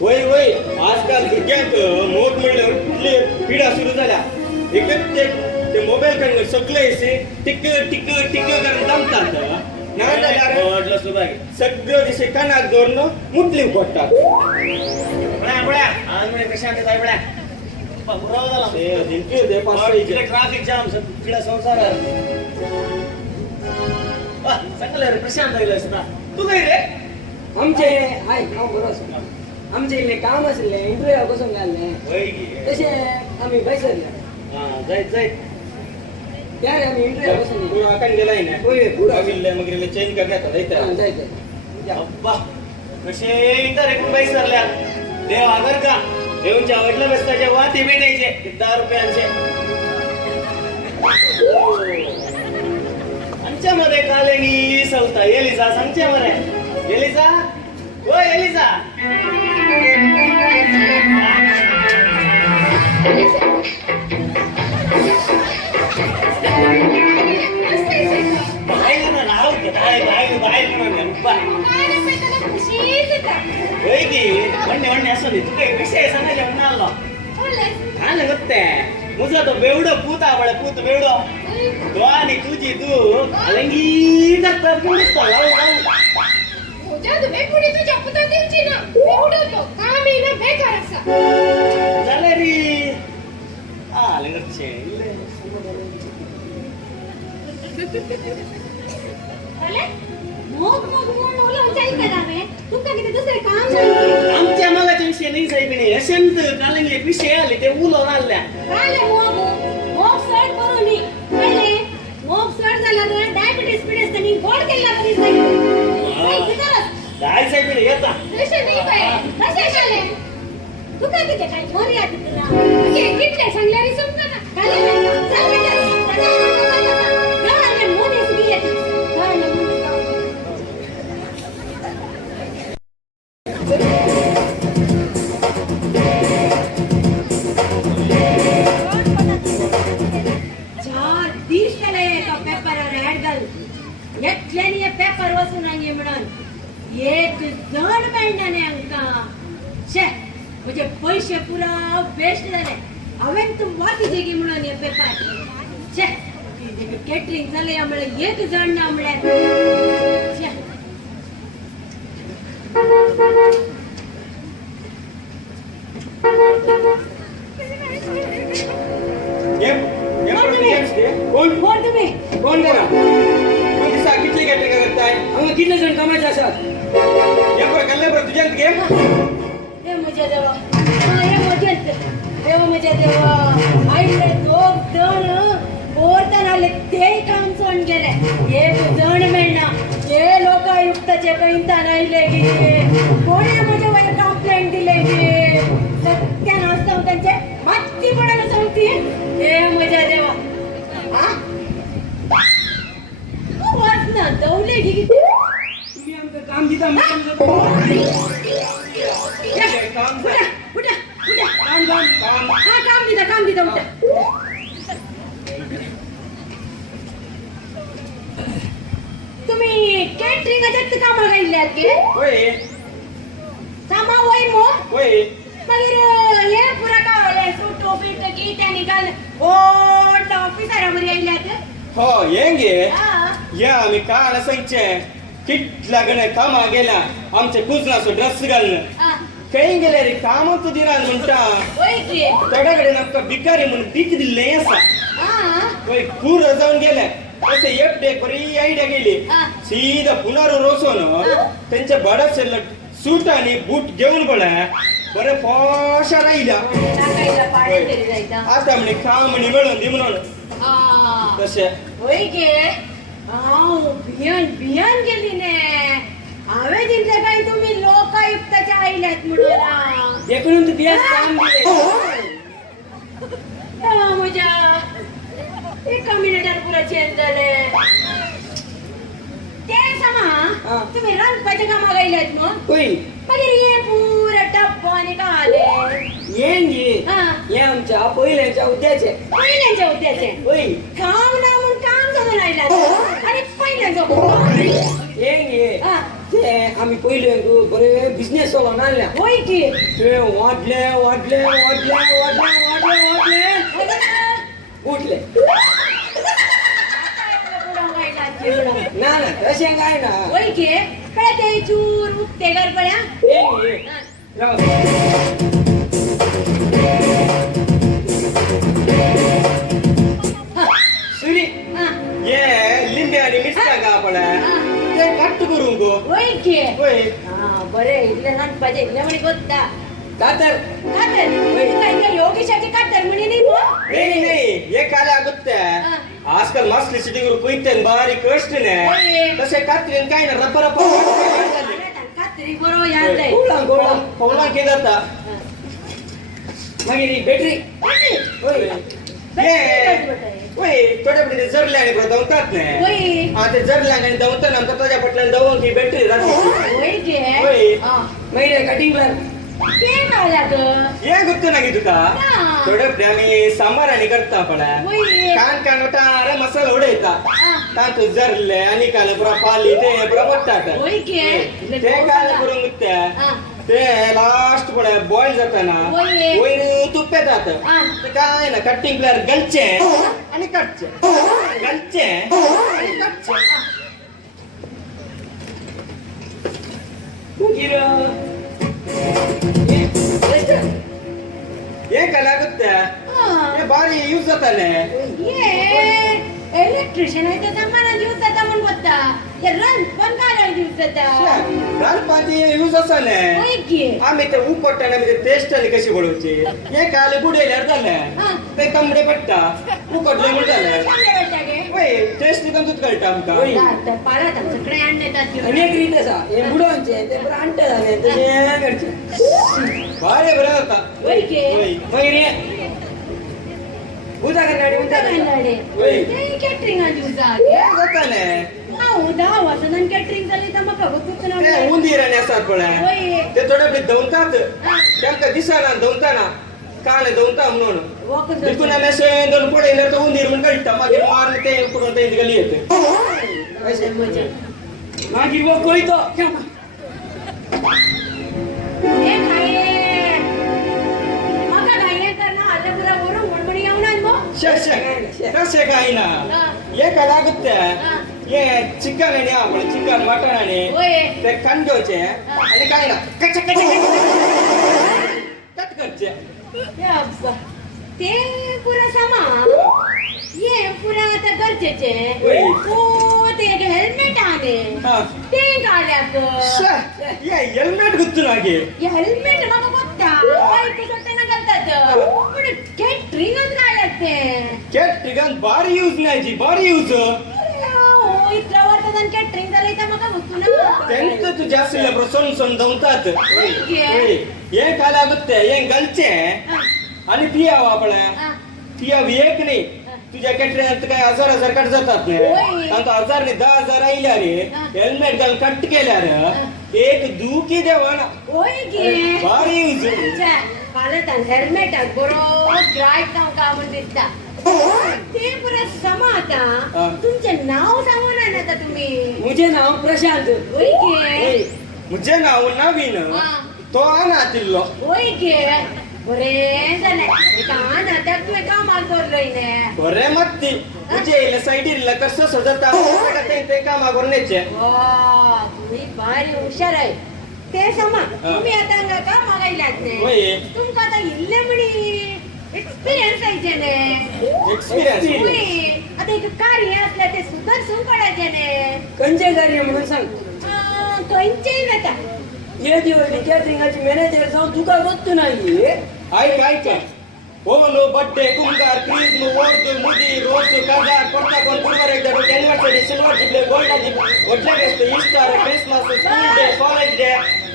वय वय आजकाल भुरग्यांक मोग म्हणल्यार कुठली पिढा सुरू जाल्या. एकच ते मोबाईल कडे सगळे टिक टिक टिक करून दमतात. नाही जाल्यार सगळं दिसे कानाक धरून मुतली पडटात. आज म्हणजे प्रशांत येताय बड्या पुरावा झाला. ट्राफिक जाम सगळ्या संसारात. सांगले रे प्रशांत आयलो ना तू काय रे? आमचे हाय हांव बरो आसा. आमचे इल्लें काम आसलें इंटरव्यूक वचूंक जाल्लें तशें आमी बैसरले. जायत जायत त्यारे आमी इंटरव्यूक वचून पूण आकान गेलाय ना मागिल्ले मागीर चेंज करण्यात जायत जाय अब्बा कशे इंटरव्यू बाईस सरल्या. देव आगर का देवच्या आवडल्या बसताचे वाती भेटायचे 10 रुपयांचे. आमच्या मध्ये कालेनी चलता एलिझा सांगचे मरे. एलिझा ओ एलिझा विषय सांगायला म्हणालो हा ना गत्ते मुझा तो बेवडो पूत आवडे पूत बेवडो तो आणि तुझी तू अलंगी करता पुरुषता झालं री अलंगचे मोग मोग म्हणून ओलं जाई करावे. तुका किती दुसरे काम नाही. आमच्या मगाच्या विषय नाही साहेबने यशंत कालंगे विषय आले ते उलो राहिल्या काले मोग मोग सड करून नी पहिले मोग सड झाला तर डायबिटीज पिडेस तनी गोड केला बरी जाई कितरस काय साहेबने येता तसे नाही पाय कसे झाले तुका किती काय मोरी आती तुला के कितले सांगल्यारी समजा ना काले चल बेटा गावाने मोनीस बी येते गावाने मोनीस येतल्यानी पेपर वचून आंगे म्हणून एक जण मेळना न्ही आमकां. शे म्हणजे पैसे पुरा वेस्ट जाले. हांवें तूं वाटी जेगी म्हणून हे पेपर शे कॅटरिंग जालें म्हळ्यार एक जण ना म्हळ्यार कोण तुम्ही कोण करा तुमचा कितले कॅटरिंग करताय आम्हाला कितले जण कामाचे असतात एक वर कल्ले बरं तुझ्यात घे हे मजा देवा हे मजेत देवा मजा देवा आईले दोग जण पोरतान आले ते काम सोडून गेले एक जण मेळना हे लोकायुक्ताचे कळींतान आयले गे कोणी माझ्या वय कंप्लेंट दिले गे सत्यान असता त्यांचे माती पडायला सांगते हे मजा देवा हा वाचना दौले गे तुम्ही आमचं काम दिता मी काम काम दिता उठा तुम्ही कॅटरिंगाच्यात कामाला गेल्यात गे होय सामा वय मो होय मागीर हे पुरा कावले सुटो बिट की त्या निकाल ओट ऑफिसरावर येयल्यात हो येंगे हा या आम्ही काल सांगचे कितला गणे कामा गेला आमचे कुजनासो ड्रेस घालणं हा काही गेले रे काम तू दिना म्हणता होय की तोड्याकडे नक्का भिकारी म्हणून पीक दिले असा हा होय पूर जाऊन गेले असे एक बरी आयडिया गेली हा. सीधा पुन्हा रोसोन हा. त्यांच्या बडाचे सूट आणि बूट घेऊन बडा बरे पोशा राहिला टाकायला पाडे तरी जायचा आता म्हणे काम म्हणे मिळून दे म्हणून हा तसे होय गे भियान गेली ने हावे जिंकले काय तुम्ही लोकायुक्ताच्या आईल्यात म्हणून देखून तू बियास काम दिले मजा एका मिनिटात पुरा चेंज झाले ते समा हा. तुम्ही रांधपाच्या कामा गेल्यात मग होय मागीर हे पुरा टप्पाने का आले येंगे हा हे आमच्या पहिल्याच्या उद्याचे पहिल्यांच्या उद्याचे होय काम ना म्हणून काम सोडून आयला आणि पहिल्यांचं येंगे हा ते आम्ही पहिले बरे बिझनेस चलवून आणल्या होय की ते वाढले वाढले वाढले वाढले वाढले वाढले उठले ना ना तसे काय ना होय की ते चूर उठते गडबड्या येंगे राव सुरी हा ये लिंबे आणि मिरच्या का आपण ते कट करून गो होय की होय हा बरे इथले रांधपाचे इथले म्हणे गोत्ता दातर कातर योगेशाची कातर म्हणे नाही नाही नाही हे काय आಗುತ್ತೆ आजकाल मस्त सिटीवर कोणते बारी कष्ट होय. नाही तसे कात्रीन काय ना रप रप कातरी बरोबर याद आहे गोळा गोळा पवना केलं आता मागीर ही बॅटरी होय होय थोड्या पडे जरले आणि बरं दवतात नाही होय हा ते जरले आणि दवतात आमका तुझ्या पटल्यान दवून की बॅटरी राहते होय की होय. हा मागीर कटिंग प्लान ते काय लागं हे गुत्त ना तुका हा. थोडे आम्ही सांबार आणि करता आपण होय. कान कान अरे मसाला उडयता हा. तातू जरले आणि काल पुरा पाली ते पुरा बट्टाट होय की ते काल करून गुत्त्या हा. ते लास्ट पडे बॉईल जाताना होय. वयर तुप्पे जात हा. ते काय ना कटिंग प्लेअर गलचे आणि कटचे गलचे आणि कटचे मागीर हे कला गुत्त्या हा. हे बारी यूज जाताले ये इलेक्ट्रिशियन आहे त्याचा मला दिवस जाता म्हणून बोलता हे रन पण काय दिवस जाता गणपती यूज असाले होय की आम्ही ते उपटताना म्हणजे टेस्ट आली कशी बनवची हे काल बुडेल्यावर हा. झालं ते तांबडे पट्टा उकडले म्हणून झालं चांगले वाटतं गे होय टेस्ट एकदम दूध कळतं आमका होय. आता पाळत आमच्याकडे आणण्यात अनेक रीत असा हे बुडोंचे ते बरं आणते झाले तसे घरचे भारी बरं होता होय की होय मागीर हे उदा करणारे उदा करणारे होय. कॅटरिंग दिवसा हे जाताले हांव 10 वर्सांनी कॅटरिंग जाली तर म्हाका गुतूच ना ते उंदीर आणि असतात पण होय ते थोडे आपले दवतात हा. त्यांका दिसाना दवताना काल दवता म्हणून वॉकच तिकून आम्ही असे दोन पडले तर उंदीर म्हणून कळतं मागीर मारून ते करून ते गली येते असे मजा मागीर वो कोयतो हे काय म्हाका काय करना आले पुरा वरून म्हणमणी येवनात मग कसे काही ना हा. हे काय लागत हा. हे चिकन आणि आपण चिकन मटन आणि होय ते खांदोचे आणि काय ना कच कच कट करचे हे अब्बा. ते पुरा सामान ये पुरा आता गरजेचे होय. हो ते हेल्मेट न्ही हा. ते घाल्याक हेल्मेट गुर्तू नागे हेल्मेट म्हाका कोत्ता बायको सोडटना घालतात पूण कॅटरिंगच घाल्याक ते कॅटरिंगान बारी यूज नाही जी बारी यूज इतल्या वर्सांत कॅटरिंग जालें म्हाका वचू ना तेंत तू जास्त प्रसन्न समजावतात हे खायला गुत्ते हे घालचे आणि पियावं आपल्या पियाव एक नाही तुझ्या कॅटरिंगात काय 1000 कट जातात नाही आणि 1000 ने 10,000 आयल्या रे हेल्मेट घालून कट केल्यार एक दुखी देवाना बारी यूज फाल्यां हेल्मेटाक बरो ड्रायव्ह जावंका म्हण दिसता ते परत समा आता तुमचें नाव सांगून आता तुम्ही मुझे नाव प्रशांत होय गे मुझे नाव नवीन तो अनाथिल्लो होय गे बरें जालें कान आतां तुवें कामाक दवरलय ने बरें मत्ती तुझे इल्ले सायडीर कसो सजता ते कामाक न्यायचे तुम्ही भारी हुशार आहे ते समा तुम्ही आता हांगा कामाक आयल्यात ने तुमकां आतां इल्ले म्हणी एक्सपिरियन्स आयचे ने एक्सपिरियन्स आता एक कार्य असलं ते सुदर्शन पडायचे ने खंयचे कार्य म्हणून सांग खंयचेय जाता ये दिवस कॅटरिंगाची मॅनेजर जाऊन तुका वचू नाही ऐक ओलो बड्डे कुंगार क्रिस्म वर्द मुदी रोज काजार कोण गुरुवार एकदा एनिवर्सरी सिल्वर जिबले गोल्ड वडले गेस्त Easter Christmas school day college day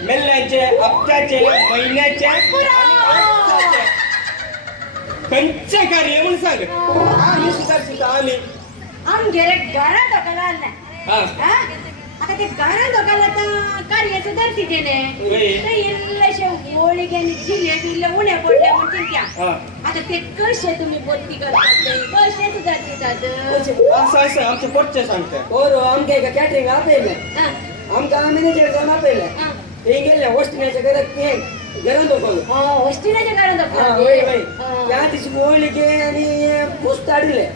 मेल्ल्यांचे हप्त्याचे महिन्याचे खंयचे कार्य म्हणून सांग आम्ही सुद्धा आम्ही आमगेरे घरात धोका लागला आता ते घरात धोका लागता कार्य सुदर्शीचे ने ते इल्लेशे होळीगे जिलेबी उण्या पडल्या म्हणून त्या आता ते कशे तुम्ही बत्ती करतात ते कशे सुदर्शितात असं आमचे पोटचे सांगते बरो आमगे एका कॅटरिंग आपयले आमकां मॅनेजर जावन आपयले ते गेले वस्टिनाच्या घरात ते घरान धोकलो वस्टिनाच्या घरात धोका होय होय त्या दिस होळीगे आणि पोस्ट हाडले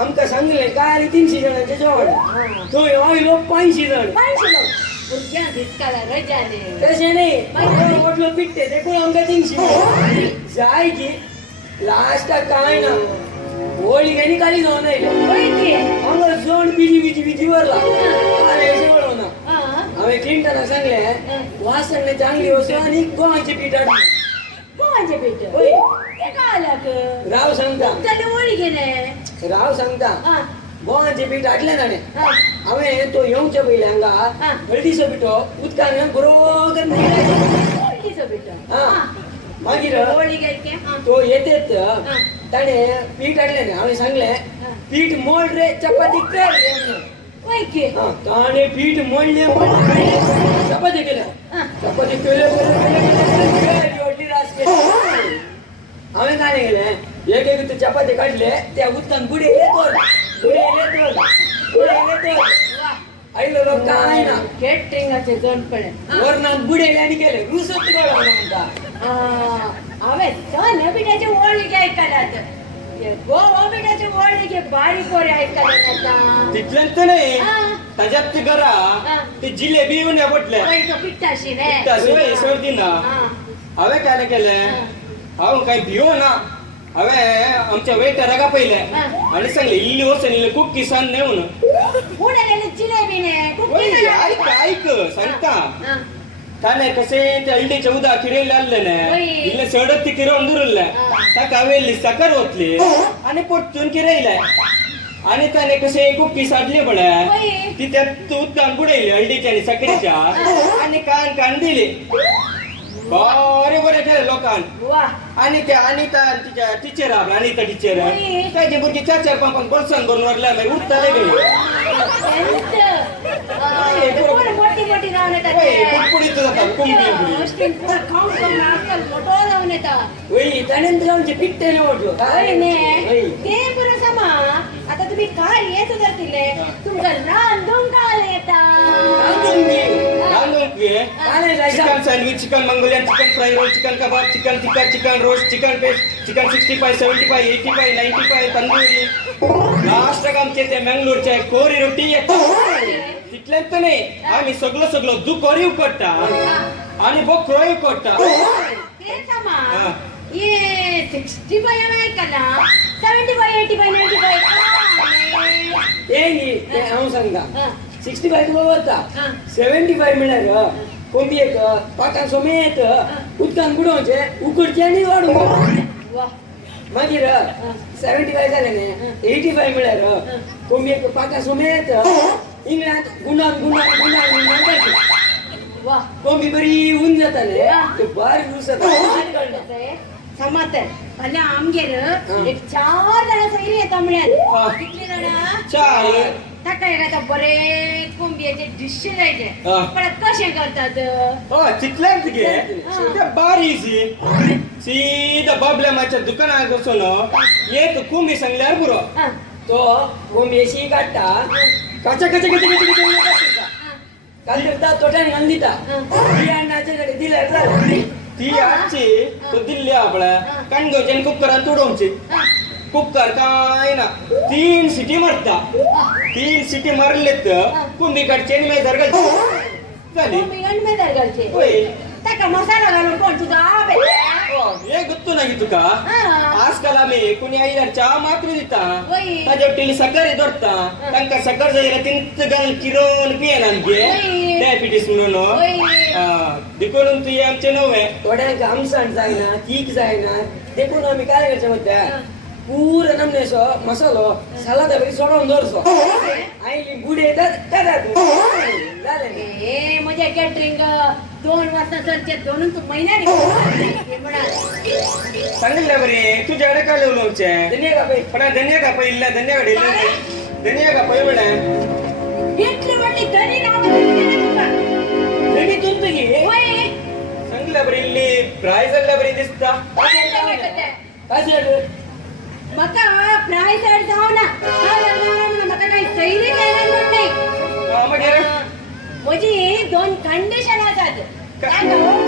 आमकां सांगले काय 300 जणांचे जेवण थंय आयलो 500 जण 500 लोक भुरग्यां दिसकाला रजाने तशें न्ही वटलो पिट्टे ते कोण आमकां 300 जाय की लास्टाक काय ना होळी गेली काली जावन आयले हांगा जण बिजी वरला काय जेवण ना हांवें क्लिंटनाक सांगलें वासण चांगली वस्तू आनी गोवांचें पीठ हाडून कोणाचे पीठ होय ते काल्याक राव सांगता जाले होळी गेले राव सांगता गोवांचें पीठ हाडलें ताणें हांवें तो येवच्या पयलीं हांगा हळदीचो पिठो उदकान बरोबर हळदीचो पीठ मागीर होळी गेले तो येतेत ताणें पीठ हाडलें न्ही हांवें सांगलें पीठ मोड रे चपाती कर रे होय की ताणें पीठ मोडलें चपाती केल्या चपाती केले हांवें काय केलें एक चपाती काडले त्या उदकान बुडयले तर आयलो लोक काय ना कॅटरिंगाचे जण पडले वरणात बुडयले आनी केले रुसत गळो म्हणटा हांवें सन पिठाचे होळी गे आयकल्यात गोवा पिठाचे होळी गे बारीक बरे आयकल्यात आता तितलेंच नाही ताज्यात ते घरा ते जिलेबी येऊन पडले पिठाशी ने सर्दी ना हांवें काय केलें हांव काही भियो ना हांवें आमच्या वेटराक पयले आनी सांगले इल्ली वचून इल्ले खूब किसान नेऊन पुढे गेले जिलेबी ने ऐक सांगता ताणें कशें ते हळदीचे उदक किरयलें आसलें न्ही इल्लें सडत ती किरोवन दवरलें ताका हांवें साकर ओतली आनी परतून किरयलें आनी ताणें कशें खूब पीस हाडले म्हळ्यार ती त्या उदकान बुडयली हळदीच्या आनी साकरेच्या आनी कान दिली बरे केले लोकांन आनी त्या अनिता तिच्या टिचर अनिता टिचर ताजे भुरगे 4-5 वर्सांन करून व्हरल्या मागीर उरताले ताणें आमचे पिट्टे ओटलो ते बरं समा आता तुम्ही काय येत जातले तुमकां रांदूंक काय येता chicken sandwich chicken Mongolian chicken fry roll chicken kebab chicken tikka chicken roast chicken paste chicken 65 75 85 95 tandoori last आमचे ते मंगळूरचे कोरी रोटी तितलेंच नाही आम्ही सगळं दुकोरी उकडटा आणि बोकरोय उकडटा ते समा ये 65 आयकला 75 85 95 ते हांव सांगता 65 तुका वता हा. 75 म्हळ्यार कोंबी एक पाकां सोमेत उदकान बुडोवचे उकडचे आनी वाडूंक वा मागीर 75 जाले न्ही 85 म्हळ्यार कोंबी एक पाकां सोमेत इंगळ्यांत गुणान गुणान गुणान गुणान करचे वा कोंबी बरी ऊन जाताले ते बारी दिवसात समातर आणि आमगेर एक 4 जाणां सैरी येता म्हळ्यार कितली जाणां 4 ताका एक आतां बरे कोंबयेचे डिश जायचे हा. पण कशें करतात हय चितल्यार तुगे ते बारी इजी सीधा बाबल्यामाच्या दुकानार वचून एक कोंबी सांगल्यार पुरो हा. तो कोंबी अशी काडटा काचा काचा काचा काचा काचा काल करता तोट्यान घालून दिता बियाणाचे कडे दिल्यार जालें ती आजची तो दिल्ली आपल्या काणगोवचे आनी कुक्करान तुडोवची कुक्कर काय ना 3 सिटी मारता 3 सिटी मारलेत कोंबी काडचे आनी मागीर घालची जाली कोंबी गणमेदार घालचे होय ताका मसाला घालून कोण तुझा आव येता हे गुत्तू ना तुका हा. आजकाल आमी कोणी आयल्यार च्या मात्र दिता होय. ताजे वटेली साखर धरता तांकां साखर जाल्यार तिंच घालून किरोन पियेना आमगे होय. डायबिटीस म्हणून होय. देखून तुये आमचे नवे थोड्यांक आमसाण जायना तीख जायना देखून आमी काय करचे म्हणटा पूर्ण नमनेसो मसालो सालादा बरी सोडून दवरचो आयली बुडी येतात काढात जालें न्ही ए म्हणजे कॅटरिंग 2 वाजता सरचे दोन तू महिन्यानी म्हणा सांगितलं बरे तुझ्या कडेन काय उलोवचे धन्य का बाई पण धन्य का पै इल्ल्या धन्य कडेन धन्य का पै म्हणे घेतली म्हटली तरी नाव तुका धनी तुमचं घे होय सांगितलं बरे इल्ली प्राय जाल्ल्या बरी दिसता काय झालं म्हाका प्रायस ऍड जावना म्हाका काही सैरी मेळना नाही मागीर म्हजी 2 कंडिशन आसात ताका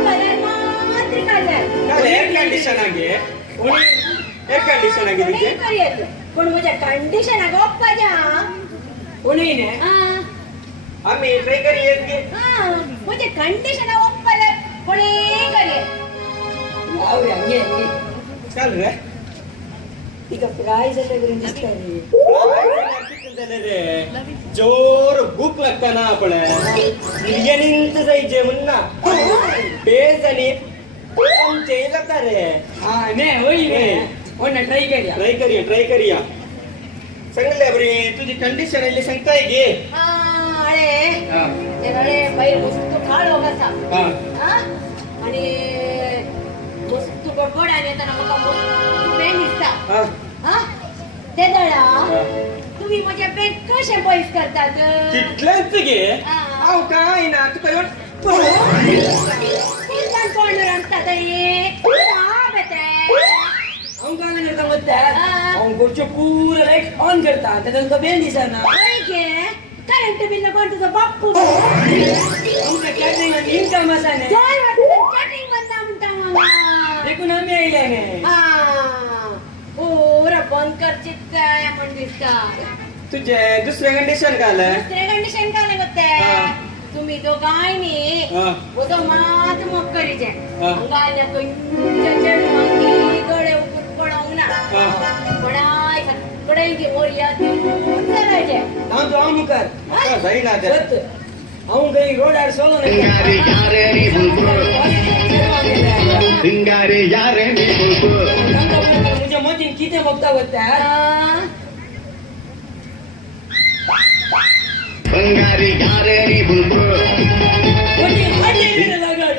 कलर मात्र काजार काय एक कंडिशन आगे एक कंडिशन आगे कोणी तुझे करीत पण म्हज्या कंडिशनाक ओप्पाच्या कोणी न्ही आम्ही ट्राय करी येत गे म्हजे कंडिशना ओप्पाल्यार कोणी करीत आवड्या घे घे चाल रे तिका प्राय जाल्या बरी दिसता रे जोर भूक लागता ना आपण बिर्याणींत जायचे म्हण ना बेज आणि आमचे लागता रे हा ने होई रे कोण ट्राय केल्या ट्राय करूया सांगले बरी तुझी कंडिशन आयली सांगताय गे अरे ते नळे बाई मस्त खाळो कसा हा आणि मस्त गडबड येताना म्हाका मस्त पेन दिसता हा ते दळा तुम्ही माझ्या पेन कशे पयस करतात कितलेच गे हांव काय ना तुका कोण रंगतात हांव काय करता म्हणता हांव गोडच्यो पुरो लायट ऑन करता तेन्ना तुका बेन दिसना करंट बिल कोण तुझा बाप्पू आमच्या कॅटरिंगान इन्कम आसा न्ही कॅटिंग बंद म्हणटा देखून आमी आयल्या न्ही पोर बंद करची काय म्हण दिसता तुझे दुसरे कंडिशन काय दुसरे कंडिशन काय लागत तुम्ही दोघांय न्ही बोतो मात मोक करीचे गायला कंच्या गडे उकून पडवंक ना पडाय सगळे की मोरया करायचे हांव तो हांव मुखार जायना ते सत हांव गई रोडार सोलो सिंगारे यारे नी बुलबुल सिंगारे यारे नी बुलबुल म्हज्या मतीन कितें बघता वता सिंगारे यारे नी बुलबुल मतीन हाडले गेले लागाड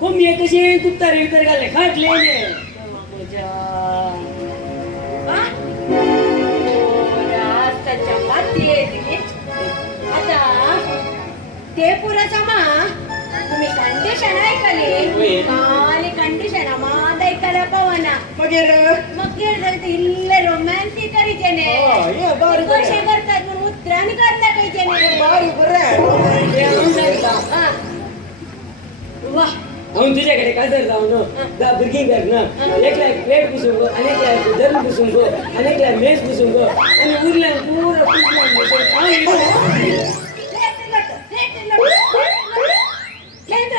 कोंबये कशे कुत्तारे भितर घाले खाटले म्हज्या आताच्या मातयेत आता ते पुरा समा तुम्ही कंडिशन ऐकली आणि कंडिशन मात ऐकायला पवना मागीर मग इल्ले रोमॅन्टिक करीचे ने कशे करतात म्हणून उतरान करता कळचे ने बारी बरे वाह हांव तुझ्या कडेन काजर जावन दा भुरगीं कर ना एकल्याक प्लेट पुसूंक गो आनी एकल्याक दर्ल पुसूंक गो आनी एकल्याक मेज पुसूंक गो आनी उरल्यान पुरो पुसून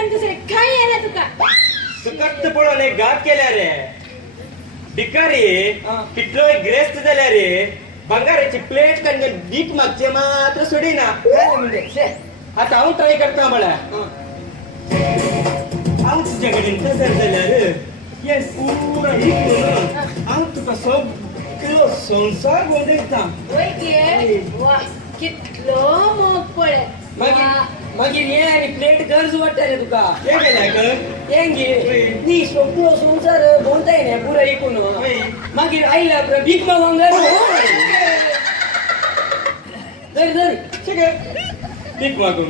दुसरे काय येना तुका सुकट पळोवन एक घात केल्या रे भिकारी कितलो ग्रेस्त जाल्या रे बंगाराची प्लेट कंड दीक मागचे मात्र सोडीना काय म्हणजे शे आता हांव ट्राय करता मला हांव तुझ्या कडेन नजर जाल्यार येस पुरा हांव तुका सगळो संसार गोंदयता होय गे वा कितलो मोग पळय मागीर ये आणि प्लेट गरज वाटता रे तुका हे गेल्याक हेंगे नी सगळो संसार भोंवताय न्ही पुरो एकूण मागीर आयला पुरो भीक मागोंक धर धर ठीक आहे भीक मागून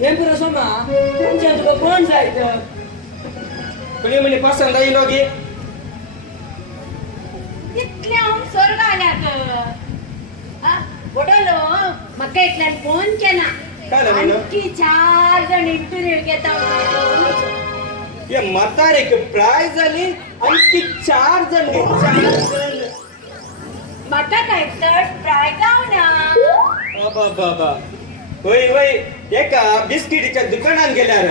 हें पुरो सोमा तुमच्या तुका कोण जाय तर कोणी म्हणे पसंत आयलो गे कितले हांव स्वर्ग आल्यात वडलो म्हाका एकल्यान फोन केला काय झालं म्हणून? आणखी 4 जण इंटरव्यू घेता हे म्हातारेक प्राय झाली आणखी 4 जण म्हाका काय तर ट्राय गावना बाबा होय होय एका बिस्किटीच्या दुकानात गेल्यार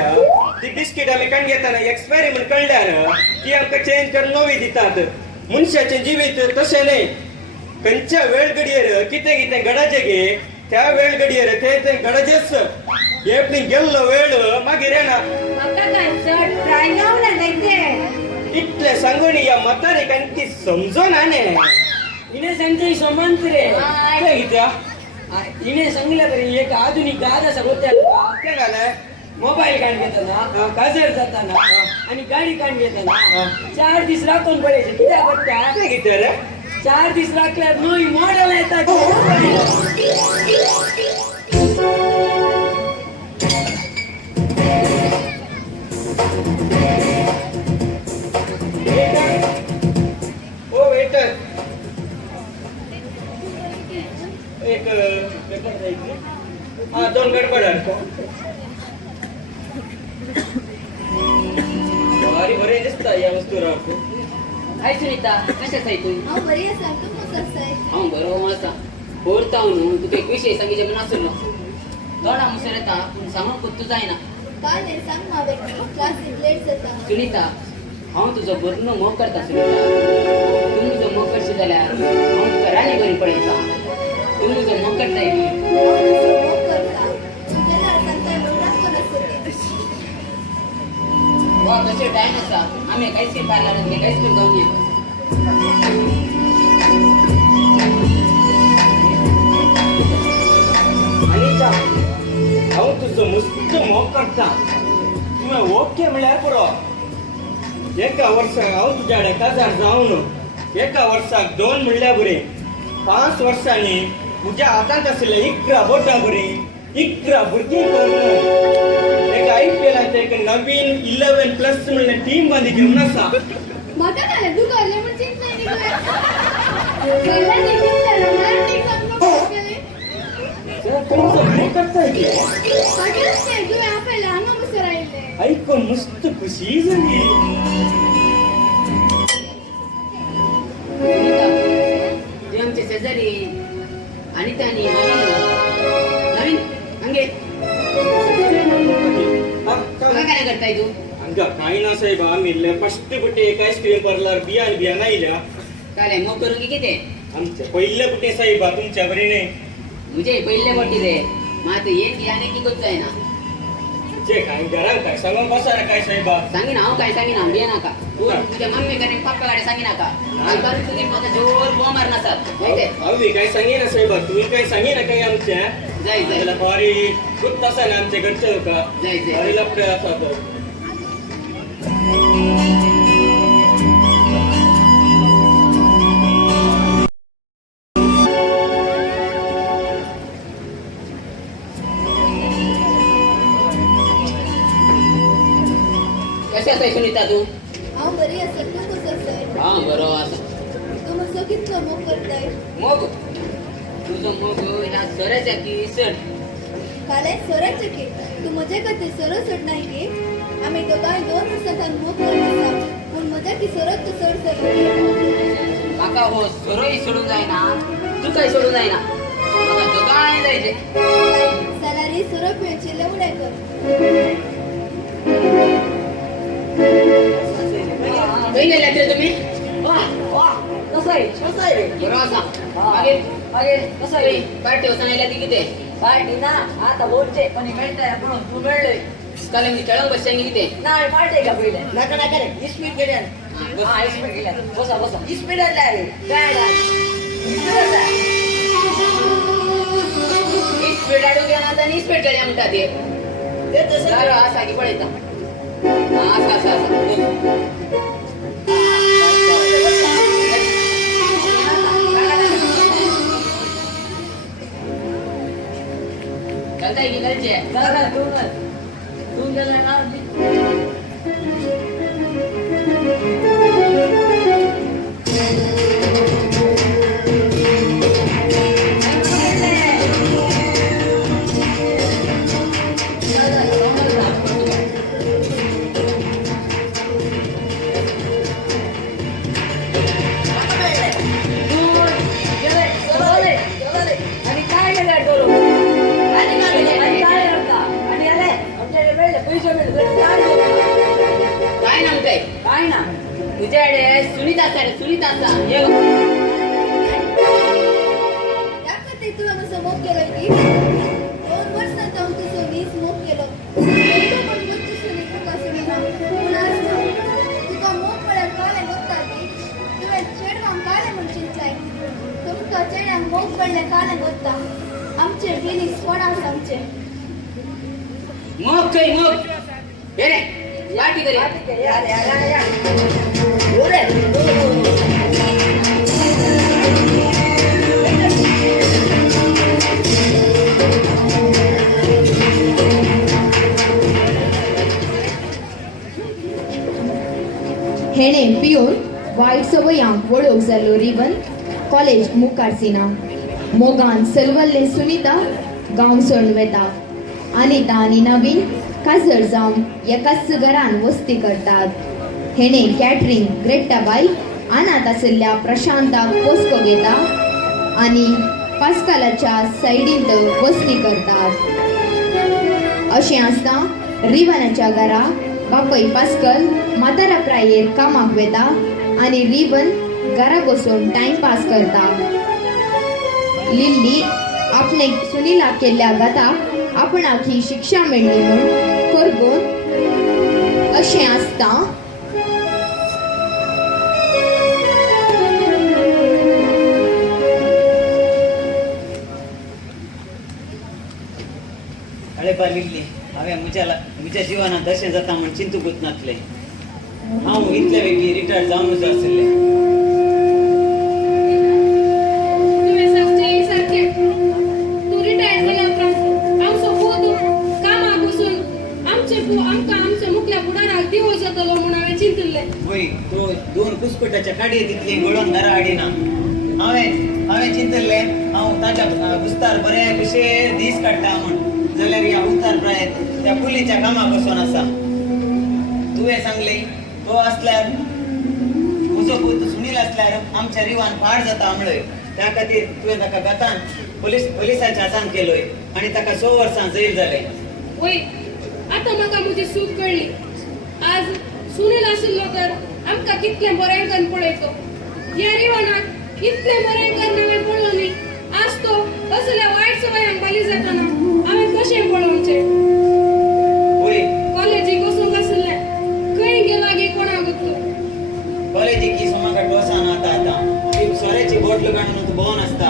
ती बिस्किट आम्ही कण घेताना एक्सपायरी म्हणून कळल्यार ती आमकां चेंज करून नवी दितात मनशाचे जिवीत तशें न्ही खंयच्या वेळ घडयेर कितें घडाचे गे त्या वेळ घडयेर ते घडाचेच हे गेल्लो वेळ मागीर येना म्हाका काय तर ट्राय गावना जायते इतले सांगून या म्हातारेक आणखी समजोना न्ही हिने सांगते समंत रे काय कित्या हिने सांगल्या तरी एक आधुनिक गाद असा गोत्या तुका काय घालाय मोबाईल काढ घेताना काजर जाताना आणि गाडी काढ घेताना 4 दीस राखून पडायचे कित्याक पडटा काय कित्या रे 4 दीस राखल्यार नवी मॉडेल येतात ओ वेटर एक पेपर द्यायची हा 2 गडबड भारी बरे दिसता या वस्तू राखू हाय सुनीता कशाच आहे तू हांव बरी आसा तूं कसो आसाय हांव बरो आसा बोरता न्हू तुका एक विशय सांगिचे म्हण आसलो दोडा मुसर येता पूण सांगूंक कुत्तू जायना काय नाही सांग मावे क्लासीक लेट जाता सुनीता हांव तुजो बरो मोग करता सुनीता तूं म्हजो मोग करशी जाल्यार हांव तुका राणी बरी पळयता तूं म्हजो मोग करताय हांव तुजो मोग करता तूं केल्यार सांगताय म्हणून नासतो नासतो वा कशे टायम आसा आमी कांयच पार्लरांत बी कांयच करून जावन या अनिता हांव तुजो मस्त मोग करता तुवें ओके म्हणल्यार पुरो एका वर्साक हांव तुज्या कडेन काजार जावन एका वर्साक 2 म्हणल्यार बरें 5 वर्सांनी म्हज्या हातांत आसले 11 बोटां बरीं 11 भुरगीं करून एक IPL एक नवीन 11+ म्हणल्यार टीम बांदी घेवन आसा म्हाका जालें तूं घरलें म्हण चिंतलें न्ही तुवें घरलें न्ही चिंतलें रोमॅन्टीक लग्न केलें तुमचो मोग करता फाटल्याच तें तुवें आपयलें हांगा मुसर आयिल्लें ऐकून मस्त खुशी झाली ती आमचे शेजारी आणि त्यानी नवीन हंगे काय करताय तू हांगा कांय ना साहेब आमी फस्ट बुटे एक आयस्क्रीम पार्लर बियान आयल्या काय मोग करूंक कितें आमचे पहिले बुटे साहेब तुमच्या बरी न्ही म्हणजे पहिले मोठी रे मात ये बियाणे की कोच जायना जे काय घरात काय सांगून बसा रे काय साहेब सांगी ना हांव काय सांगी ना बिया नाका तू तुझ्या मम्मी कडेन पप्पा कडेन सांगी नाका कारण तुझे माझा जोर बोंबार नासात आम्ही काय सांगी ना साहेब तुम्ही काय सांगी ना काही आमच्या जाय जाय भारी गुप्त असा ना आमच्या घरचे का जाय जाय भारी लपडे असा तर कशी आसाय सुनीता तू हांव बरी आसा तूं कसो आसाय हा बरो आसा तूं म्हजो कितलो मोग करताय मोग तुझो मोग ह्या सोऱ्याच्या की सड काले सोराचे के तू म्हजे खातीर सोरो सोडनाय गे आमी दोगांय 2 वर्सांतल्यान मोग करून आसा पूण म्हज्या की सोरोच तूं सोड जाय म्हाका हो सोरोय सोडूंक जायना तू काय सोडूंक जायना म्हाका दोगांय जायचे सलारी सुरप यांची लवड्या कर खंय गेल्या ते तुम्ही कसं आहे रे बरं असा मागीर मागीर कसं आहे पार्टी वचनायला ती कितें पार्टी ना आता बोलचे कोणी मिळताय म्हणून तू मिळलोय काल मी खेळून बसतांनी कितें नाही पार्टी का पहिले नका रे इस्पीट गेल्या हा इस्पीड गेल्या बसा बसा इस्पीड आणला रे काय स्पीड आडू गेला आता नी स्पीड केल्या म्हणटा ते ते तसं दारो असा की पळयता असा असा असा चलता की घरचे तू गेला ना काय नाम काय ना तुझ्याकडे सुनीता असा रे सुनीता असा ये याका ते तुला कसं मोक केलं की 2 वर्षात जाऊन तुझं वीस मोक केलं तो पण गोष्ट सुनी तुका सुनीना पुन्हा तुका मोक पडत काले बघता की तुला चेडवांक काले म्हण चिंतलाय तुमका चेड्यांक मोक पडले काले बघता आमचे फिलिंग्स कोणा सांगचे मग काही मग हे रे पार्टी करी हेणे पिऊन वाईट सवयांक वळख जालो रिवन कॉलेज मुखारसिना मोगान सलवल्ले सुनीता गांव सोडून वेता अनिता आनी नवीन काजर जावन एकाच घरान वस्ती करतात हेणे कॅटरिंग ग्रेट्टाबाई अनाथ आशिल्ल्या प्रशांताक पोसको घेता आनी पास्कालाच्या सायडींत वस्ती करतात अशें आसता रिवनाच्या घरा बापय पास्कल म्हातारा प्रायेर कामाक वेता आनी रिवन घरा बसून टाइमपास करता लिल्ली आपणे सुनीला केल्ल्या गताक आपणाक ही शिक्षा मेळ्ळी म्हूण करगून अशें आसता अरे लिल्ली हांवें म्हज्या जिवनांत अशें जाता म्हण चिंतूकूच नासलें हांव इतले बेगी रिटायर जावनूच आसलें वय तो 2 कुस्कुटाच्या काडये तितली गळोन घरा हाडिना हांवें चिंतल्लें हांव ताच्या उस्तार बरे कुशेर दीस काडटा म्हण जाल्यार ह्या उतार प्रायत त्या पुलीच्या कामाक वचोन आसा तुवें सांगलें तो आसल्यार म्हजो पूत सुनील आसल्यार आमच्या रिवान पाड जाता म्हणून त्या खातीर तुवें ताका गतान पुलिसाच्या हातान केलोय आनी ताका 6 वर्सां जैल जालें वय आता म्हाका म्हजी चूक कळ्ळी आज सुनील आशिल्लो तर आमकां कितलें बरेंकन पळयतो ह्या रिवानाक इतले बरेंकन हांवें पळोवं न्ही आज तो असल्या वायट सवयांक बली जाताना हांवें कशें पळोवचें कॉलेजीक वचूंक आसलें खंय गेला गे कोणाक तूं कॉलेजीक ही सोमाका डोसान आता ती सोऱ्याची बोटल काडून तू भोवन आसता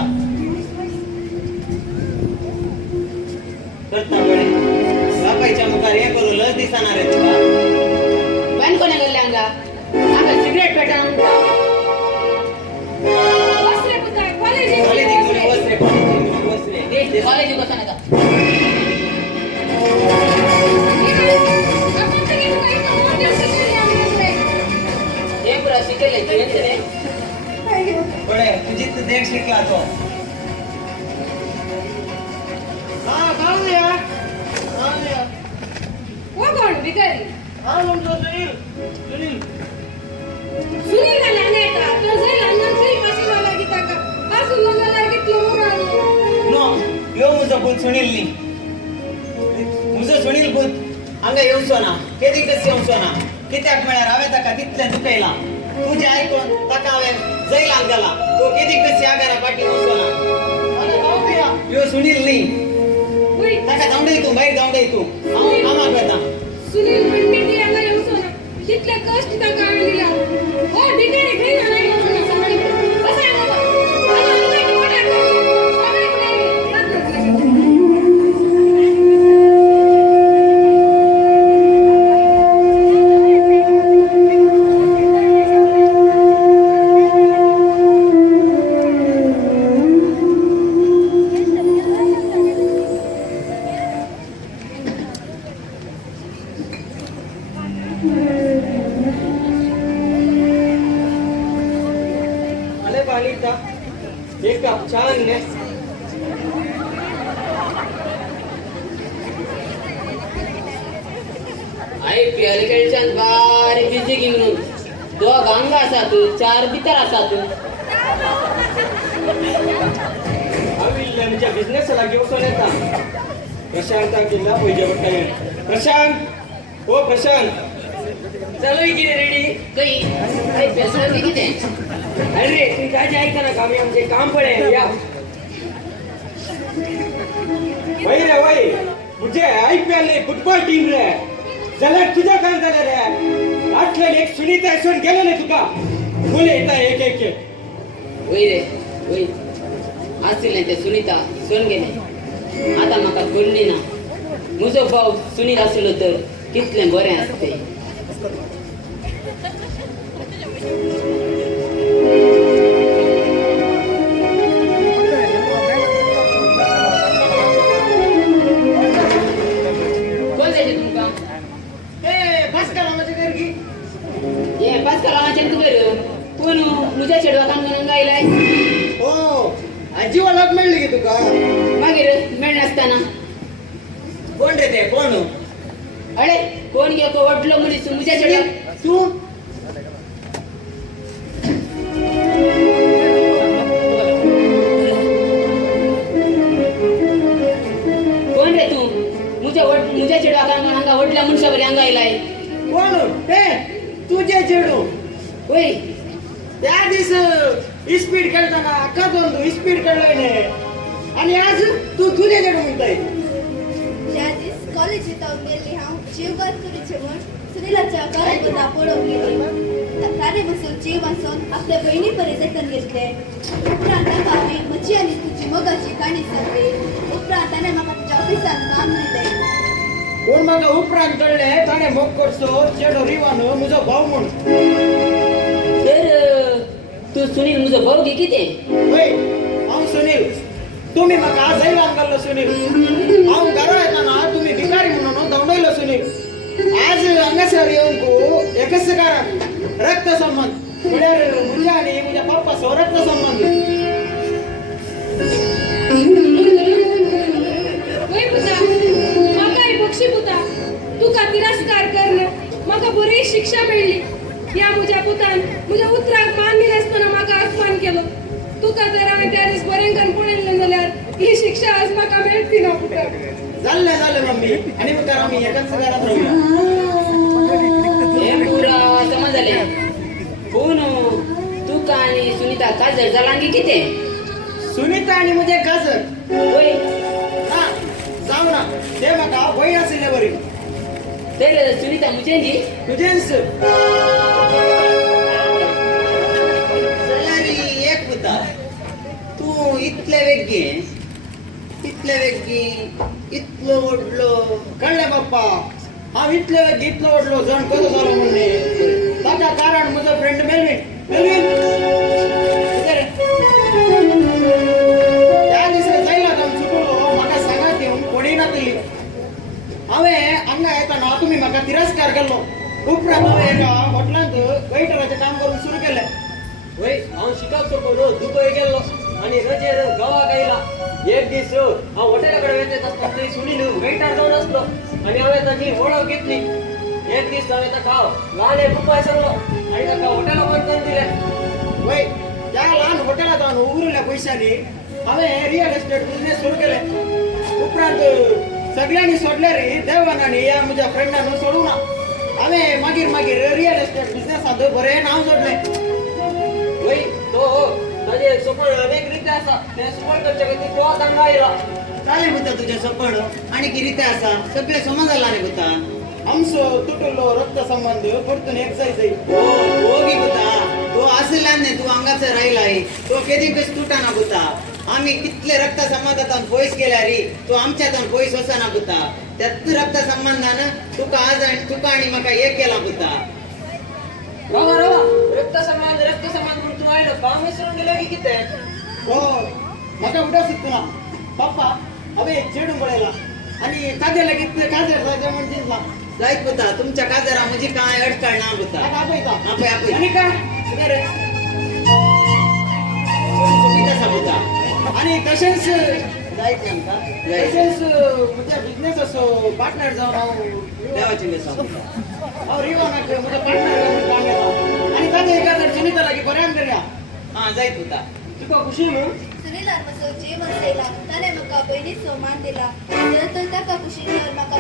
करता बरें बापायच्या मुखार हें करू लज दिसना रे तुका बॅन कोणा गेल्ले हांगा हांगा सिगरेट पेटा म्हणटा वच रे पुता कॉलेजीक कॉलेजीक वच रे कॉलेजीक वचना आता हे पुरा शिकले रे बरे तुझीच देख शिकला तो वो कोण भिकारी सुनील जाल्यार नेता तो जर लंडन खंय पासून लागीता का पासून जाल्यार कितलो मोरालो नो पूत सुनील नी मुझो सुनील पूत हांगा येवचो ना केदी कशी येवचो ना कित्याक म्हळ्यार हांवें ताका तितलें दुखयलां तुजें आयकून ताका हांवें जैलांत घाला तो केदी कशी आगारा पाटी येवचो ना यो सुनील नी वय ताका धांवडय तूं भायर धांवडय तूं हांव कामाक वता सुनील म्हणते ती हांगा येवचो ना तितले कष्ट ताका हांवें दिला हो भिकारी घेयना नाही येवचो ना सगळे कसा आहे बाबा हांगा आमकां मोठा आले बालिका एक कप चहा ने IPL खेळच्यान बारीक बिजी गी म्हणून दोग हांगा आसात 4 भितर आसात हांव म्हणजे बिझनेसला घेवचोन येता प्रशांताक किल्ला पयजे पडटले प्रशांत ओ प्रशांत चलो कितें रेडी कई IPL सारकें कितें अरे तू काय ऐकना का आम्ही आमचे काम पडे या वय रे वय म्हणजे IPL ने फुटबॉल टीम रे जाल्यार तुझं काय झालं रे आटले एक सुनीता असून गेले ना तुका बोले येता एक एक वय रे वय आसले ते सुनीता सोन गेले आता म्हाका कोणी ना म्हजो भाव सुनील आसलो तर कितलें बरें आसतें कोण जायचे तुमकां ये पास कलावाचे तू कर कोण तुझ्या चेडवाकान म्हणून गायलाय ओ आजी वळख मेळ्ळी की तुका मागीर मेळ नासतना कोण रे ते कोण अरे कोण गे को वडलो मनीस तुझ्या चेडवाक तू कोण रे तू मुझ्या चेडवाकान म्हणून हांगा वडल्या मनशा बरी हांगा आयलाय कोण हे तुझे चेडू वय त्या दिस स्पीड खेळताना अख्खा दोन तू स्पीड खेळलोय ने आणि आज तू तुझे चेडू म्हणताय त्या दीस कॉलेजीत हांव गेल्ली हांव जीवघात करूचे म्हण सुनीलाच्या घरात पळोवंक गेली ताणे बसून जीव वाचून आपल्या बहिणी परिचयन घेतले उपरांत ताका हांवें म्हजी आनी तुजी मोगाची काणी सांगली उपरांत ताणें म्हाका तुज्या ऑफिसांत काम दिलें कोण म्हाका उपरांत कळले ताणें मोग करचो चेडो रिवानो म्हजो भाव म्हूण तर तू सुनील म्हजो भाऊ गे कितें वय हांव सुनील तुम्ही म्हाका आज जैलांत घाल्लो सुनील हांव घरा येताना तुम्ही भिकारी म्हणून धांवडयलो सुनील आज हांगासर येवंक एकच कारण रक्त संबंध म्हळ्यार म्हज्या आनी म्हज्या बापाचो रक्त संबंध वय पुता म्हाका बक्षी पुता तुका तिरस्कार करना म्हाका बरी शिक्षा मेळ्ळी या म्हज्या पुतान म्हज्या उतराक मान दिनासतना म्हाका अपमान केलो तुका जर हांवें त्या दीस बरेंकन पळयल्लें जाल्यार ही शिक्षा आज म्हाका मेळची ना पुता जाल्लें मम्मी आनी मुखार आमी एकाच घरांत रावया हे पुरा समज जाले पूण तुका आनी सुनीता काजर जालां गे कितें सुनीता आनी म्हजे काजर वय ना जावं ना ते म्हाका भंय आशिल्ले बरी तर सुनीता म्हजें गी तुजेंच जाल्यार एक पुता तूं इतले वेग्गी इतलो व्हडलो कळ्ळें बाप्पा हांव इतले वेग्गी इतलो व्हडलो जण कसो जालो म्हणले ताका कारण म्हजो फ्रेंड मेलवीन त्या दिसा जैलांत हांव चुकलो म्हाका सांगात येवन कोणी नातली हांवें हांगा येताना तुमी म्हाका तिरस्कार केल्लो उपरांत हांवें एका हॉटेलांत वेटराचें काम करून सुरू केलें वय हांव शिकाप सोडलो दुबय गेल्लो आनी रजेर गांवाक आयला एक दीस हांव हॉटेला कडेन वयता आसतना थंय सुनील वेटर जावन आसलो आनी हांवें ताची वळख घेतली एक दीस हांवें ताका ल्हान एक उपाय सांगलो आनी ताका हॉटेला बंद करून दिलें वय त्या ल्हान हॉटेलांत हांव उरिल्ल्या पयशांनी हांवें रियल एस्टेट बिझनेस सुरू केलें उपरांत सगळ्यांनी सोडले रे देवानाने या म्हज्या फ्रेंडानं सोडू ना हांवें मागीर मागीर रियल एस्टेट बिझनेसांत बरें नांव जोडलें वय तो ताजे सपोळ अनेक रीते आसा ते सपोळ करचे खातीर तो धंदा आयला चालेल बुता तुझे सपड आणि किती आसा सगळे समजला रे बुता आमचो तुटलो रक्त संबंध परतून एक जाय हो हो गी बुता तो असल्याने तू अंगाचं राहिलाय तो केदीकच तुटाना बुता आम्ही कितले रक्त संबंधातून पयस केल्या रे तो आमच्यातून पयस वचना बुता त्यात रक्त संबंधानं तुका आणि म्हाका एक केला बुता रवा रक्त संबंध म्हणून तू आयलो काम विसरून गेलो की कितें हो म्हाका उडो सुचना पप्पा हांवें चेडून पळयला आनी काजेर लागीत काजेर जायचे म्हण चिंतला जायत बुता तुमच्या काजरा म्हणजे काय अडकळ ना बुता आतां आपयता आपय आपय आनी काय कितें रे कितें आसा बुता आनी तशेंच जायत आमकां तशेंच म्हज्या बिझनेसाचो पार्टनर जावन हांव देवाचे मेसा हांव रिवानाक म्हजो पार्टनर जावन काम येता आनी ताजे एका तर सुनीता लागीं बऱ्यान करया हा जायत बुता तुका खुशी न्हू सुनीलान म्हजो जीव आसलेला ताणें म्हाका पयलींचो मान दिला जर तर ताका खुशी तर म्हाका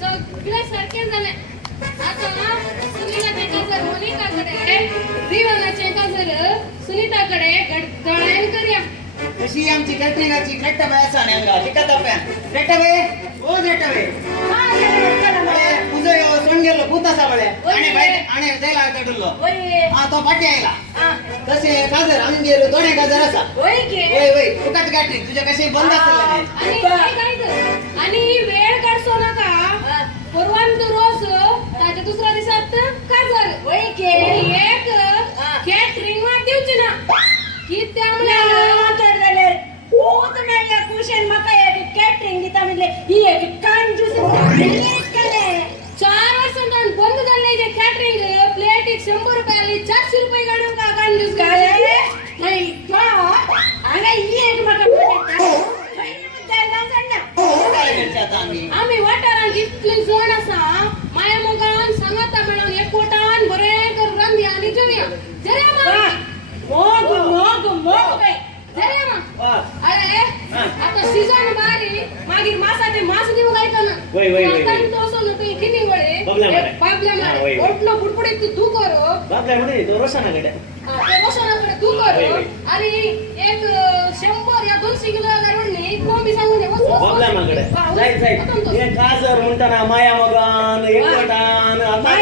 सगळे सारखे झाले आता सुनीलाचे काजर मोनिकाकडे रिवानाचे काजर सुनीताकडे गडगडायन करूया कशी आमची कॅटरिंगाची कट्टाबाई आसा न्ही हांगा तिका तप्या कट्टाबाई ओ कट्टाबाई तुझो ह्यो सोण गेल्लो भूत आसा बळे आणे भायर आणे जायला काडुल्लो हा तो फाटी आयला तसे काजर आमगेर दोडे काजर आसा वय तुकाच कॅटरिंग तुझे कशे बंद आणि वेळ काढसो नका परवान रोज ताच्या दुसऱ्या दिसात काजर एक कॅटरिंग मा दिवची ना की त्यामुळे खूप मेळ्ळ्या कुशन म्हाका एक कॅटरिंग दिता म्हणले ही एक कंजूस 4 वर्षांतून बंद झाले जे कॅटरिंग प्लेट 100 रुपयाली 400 रुपये काढून का कंजूस काय नाही का आणि ही एक म्हाका आम्ही वाठारांत इतली जण आसा माया मोगान सांगाता मेळून एकवटान बरें करून रांदया आनी जेवया जरे मोग जरे अरे आता सीजन बारी मागीर मासाचे मास दिवंक गायता ना आता तो असो न्हू तुवें किनी वळे बाबल्या मारे ओटलो बुडबुडीत तू करो बाबल्या म्हणे तो रोशनाकडे ते रोशनाकडे तू करो आणि एक 100 या 200 किलो गाडून कोंबी सांगून दे बाबल्या माकडे जायत हे काजर म्हणताना माया मगान एकवटान आता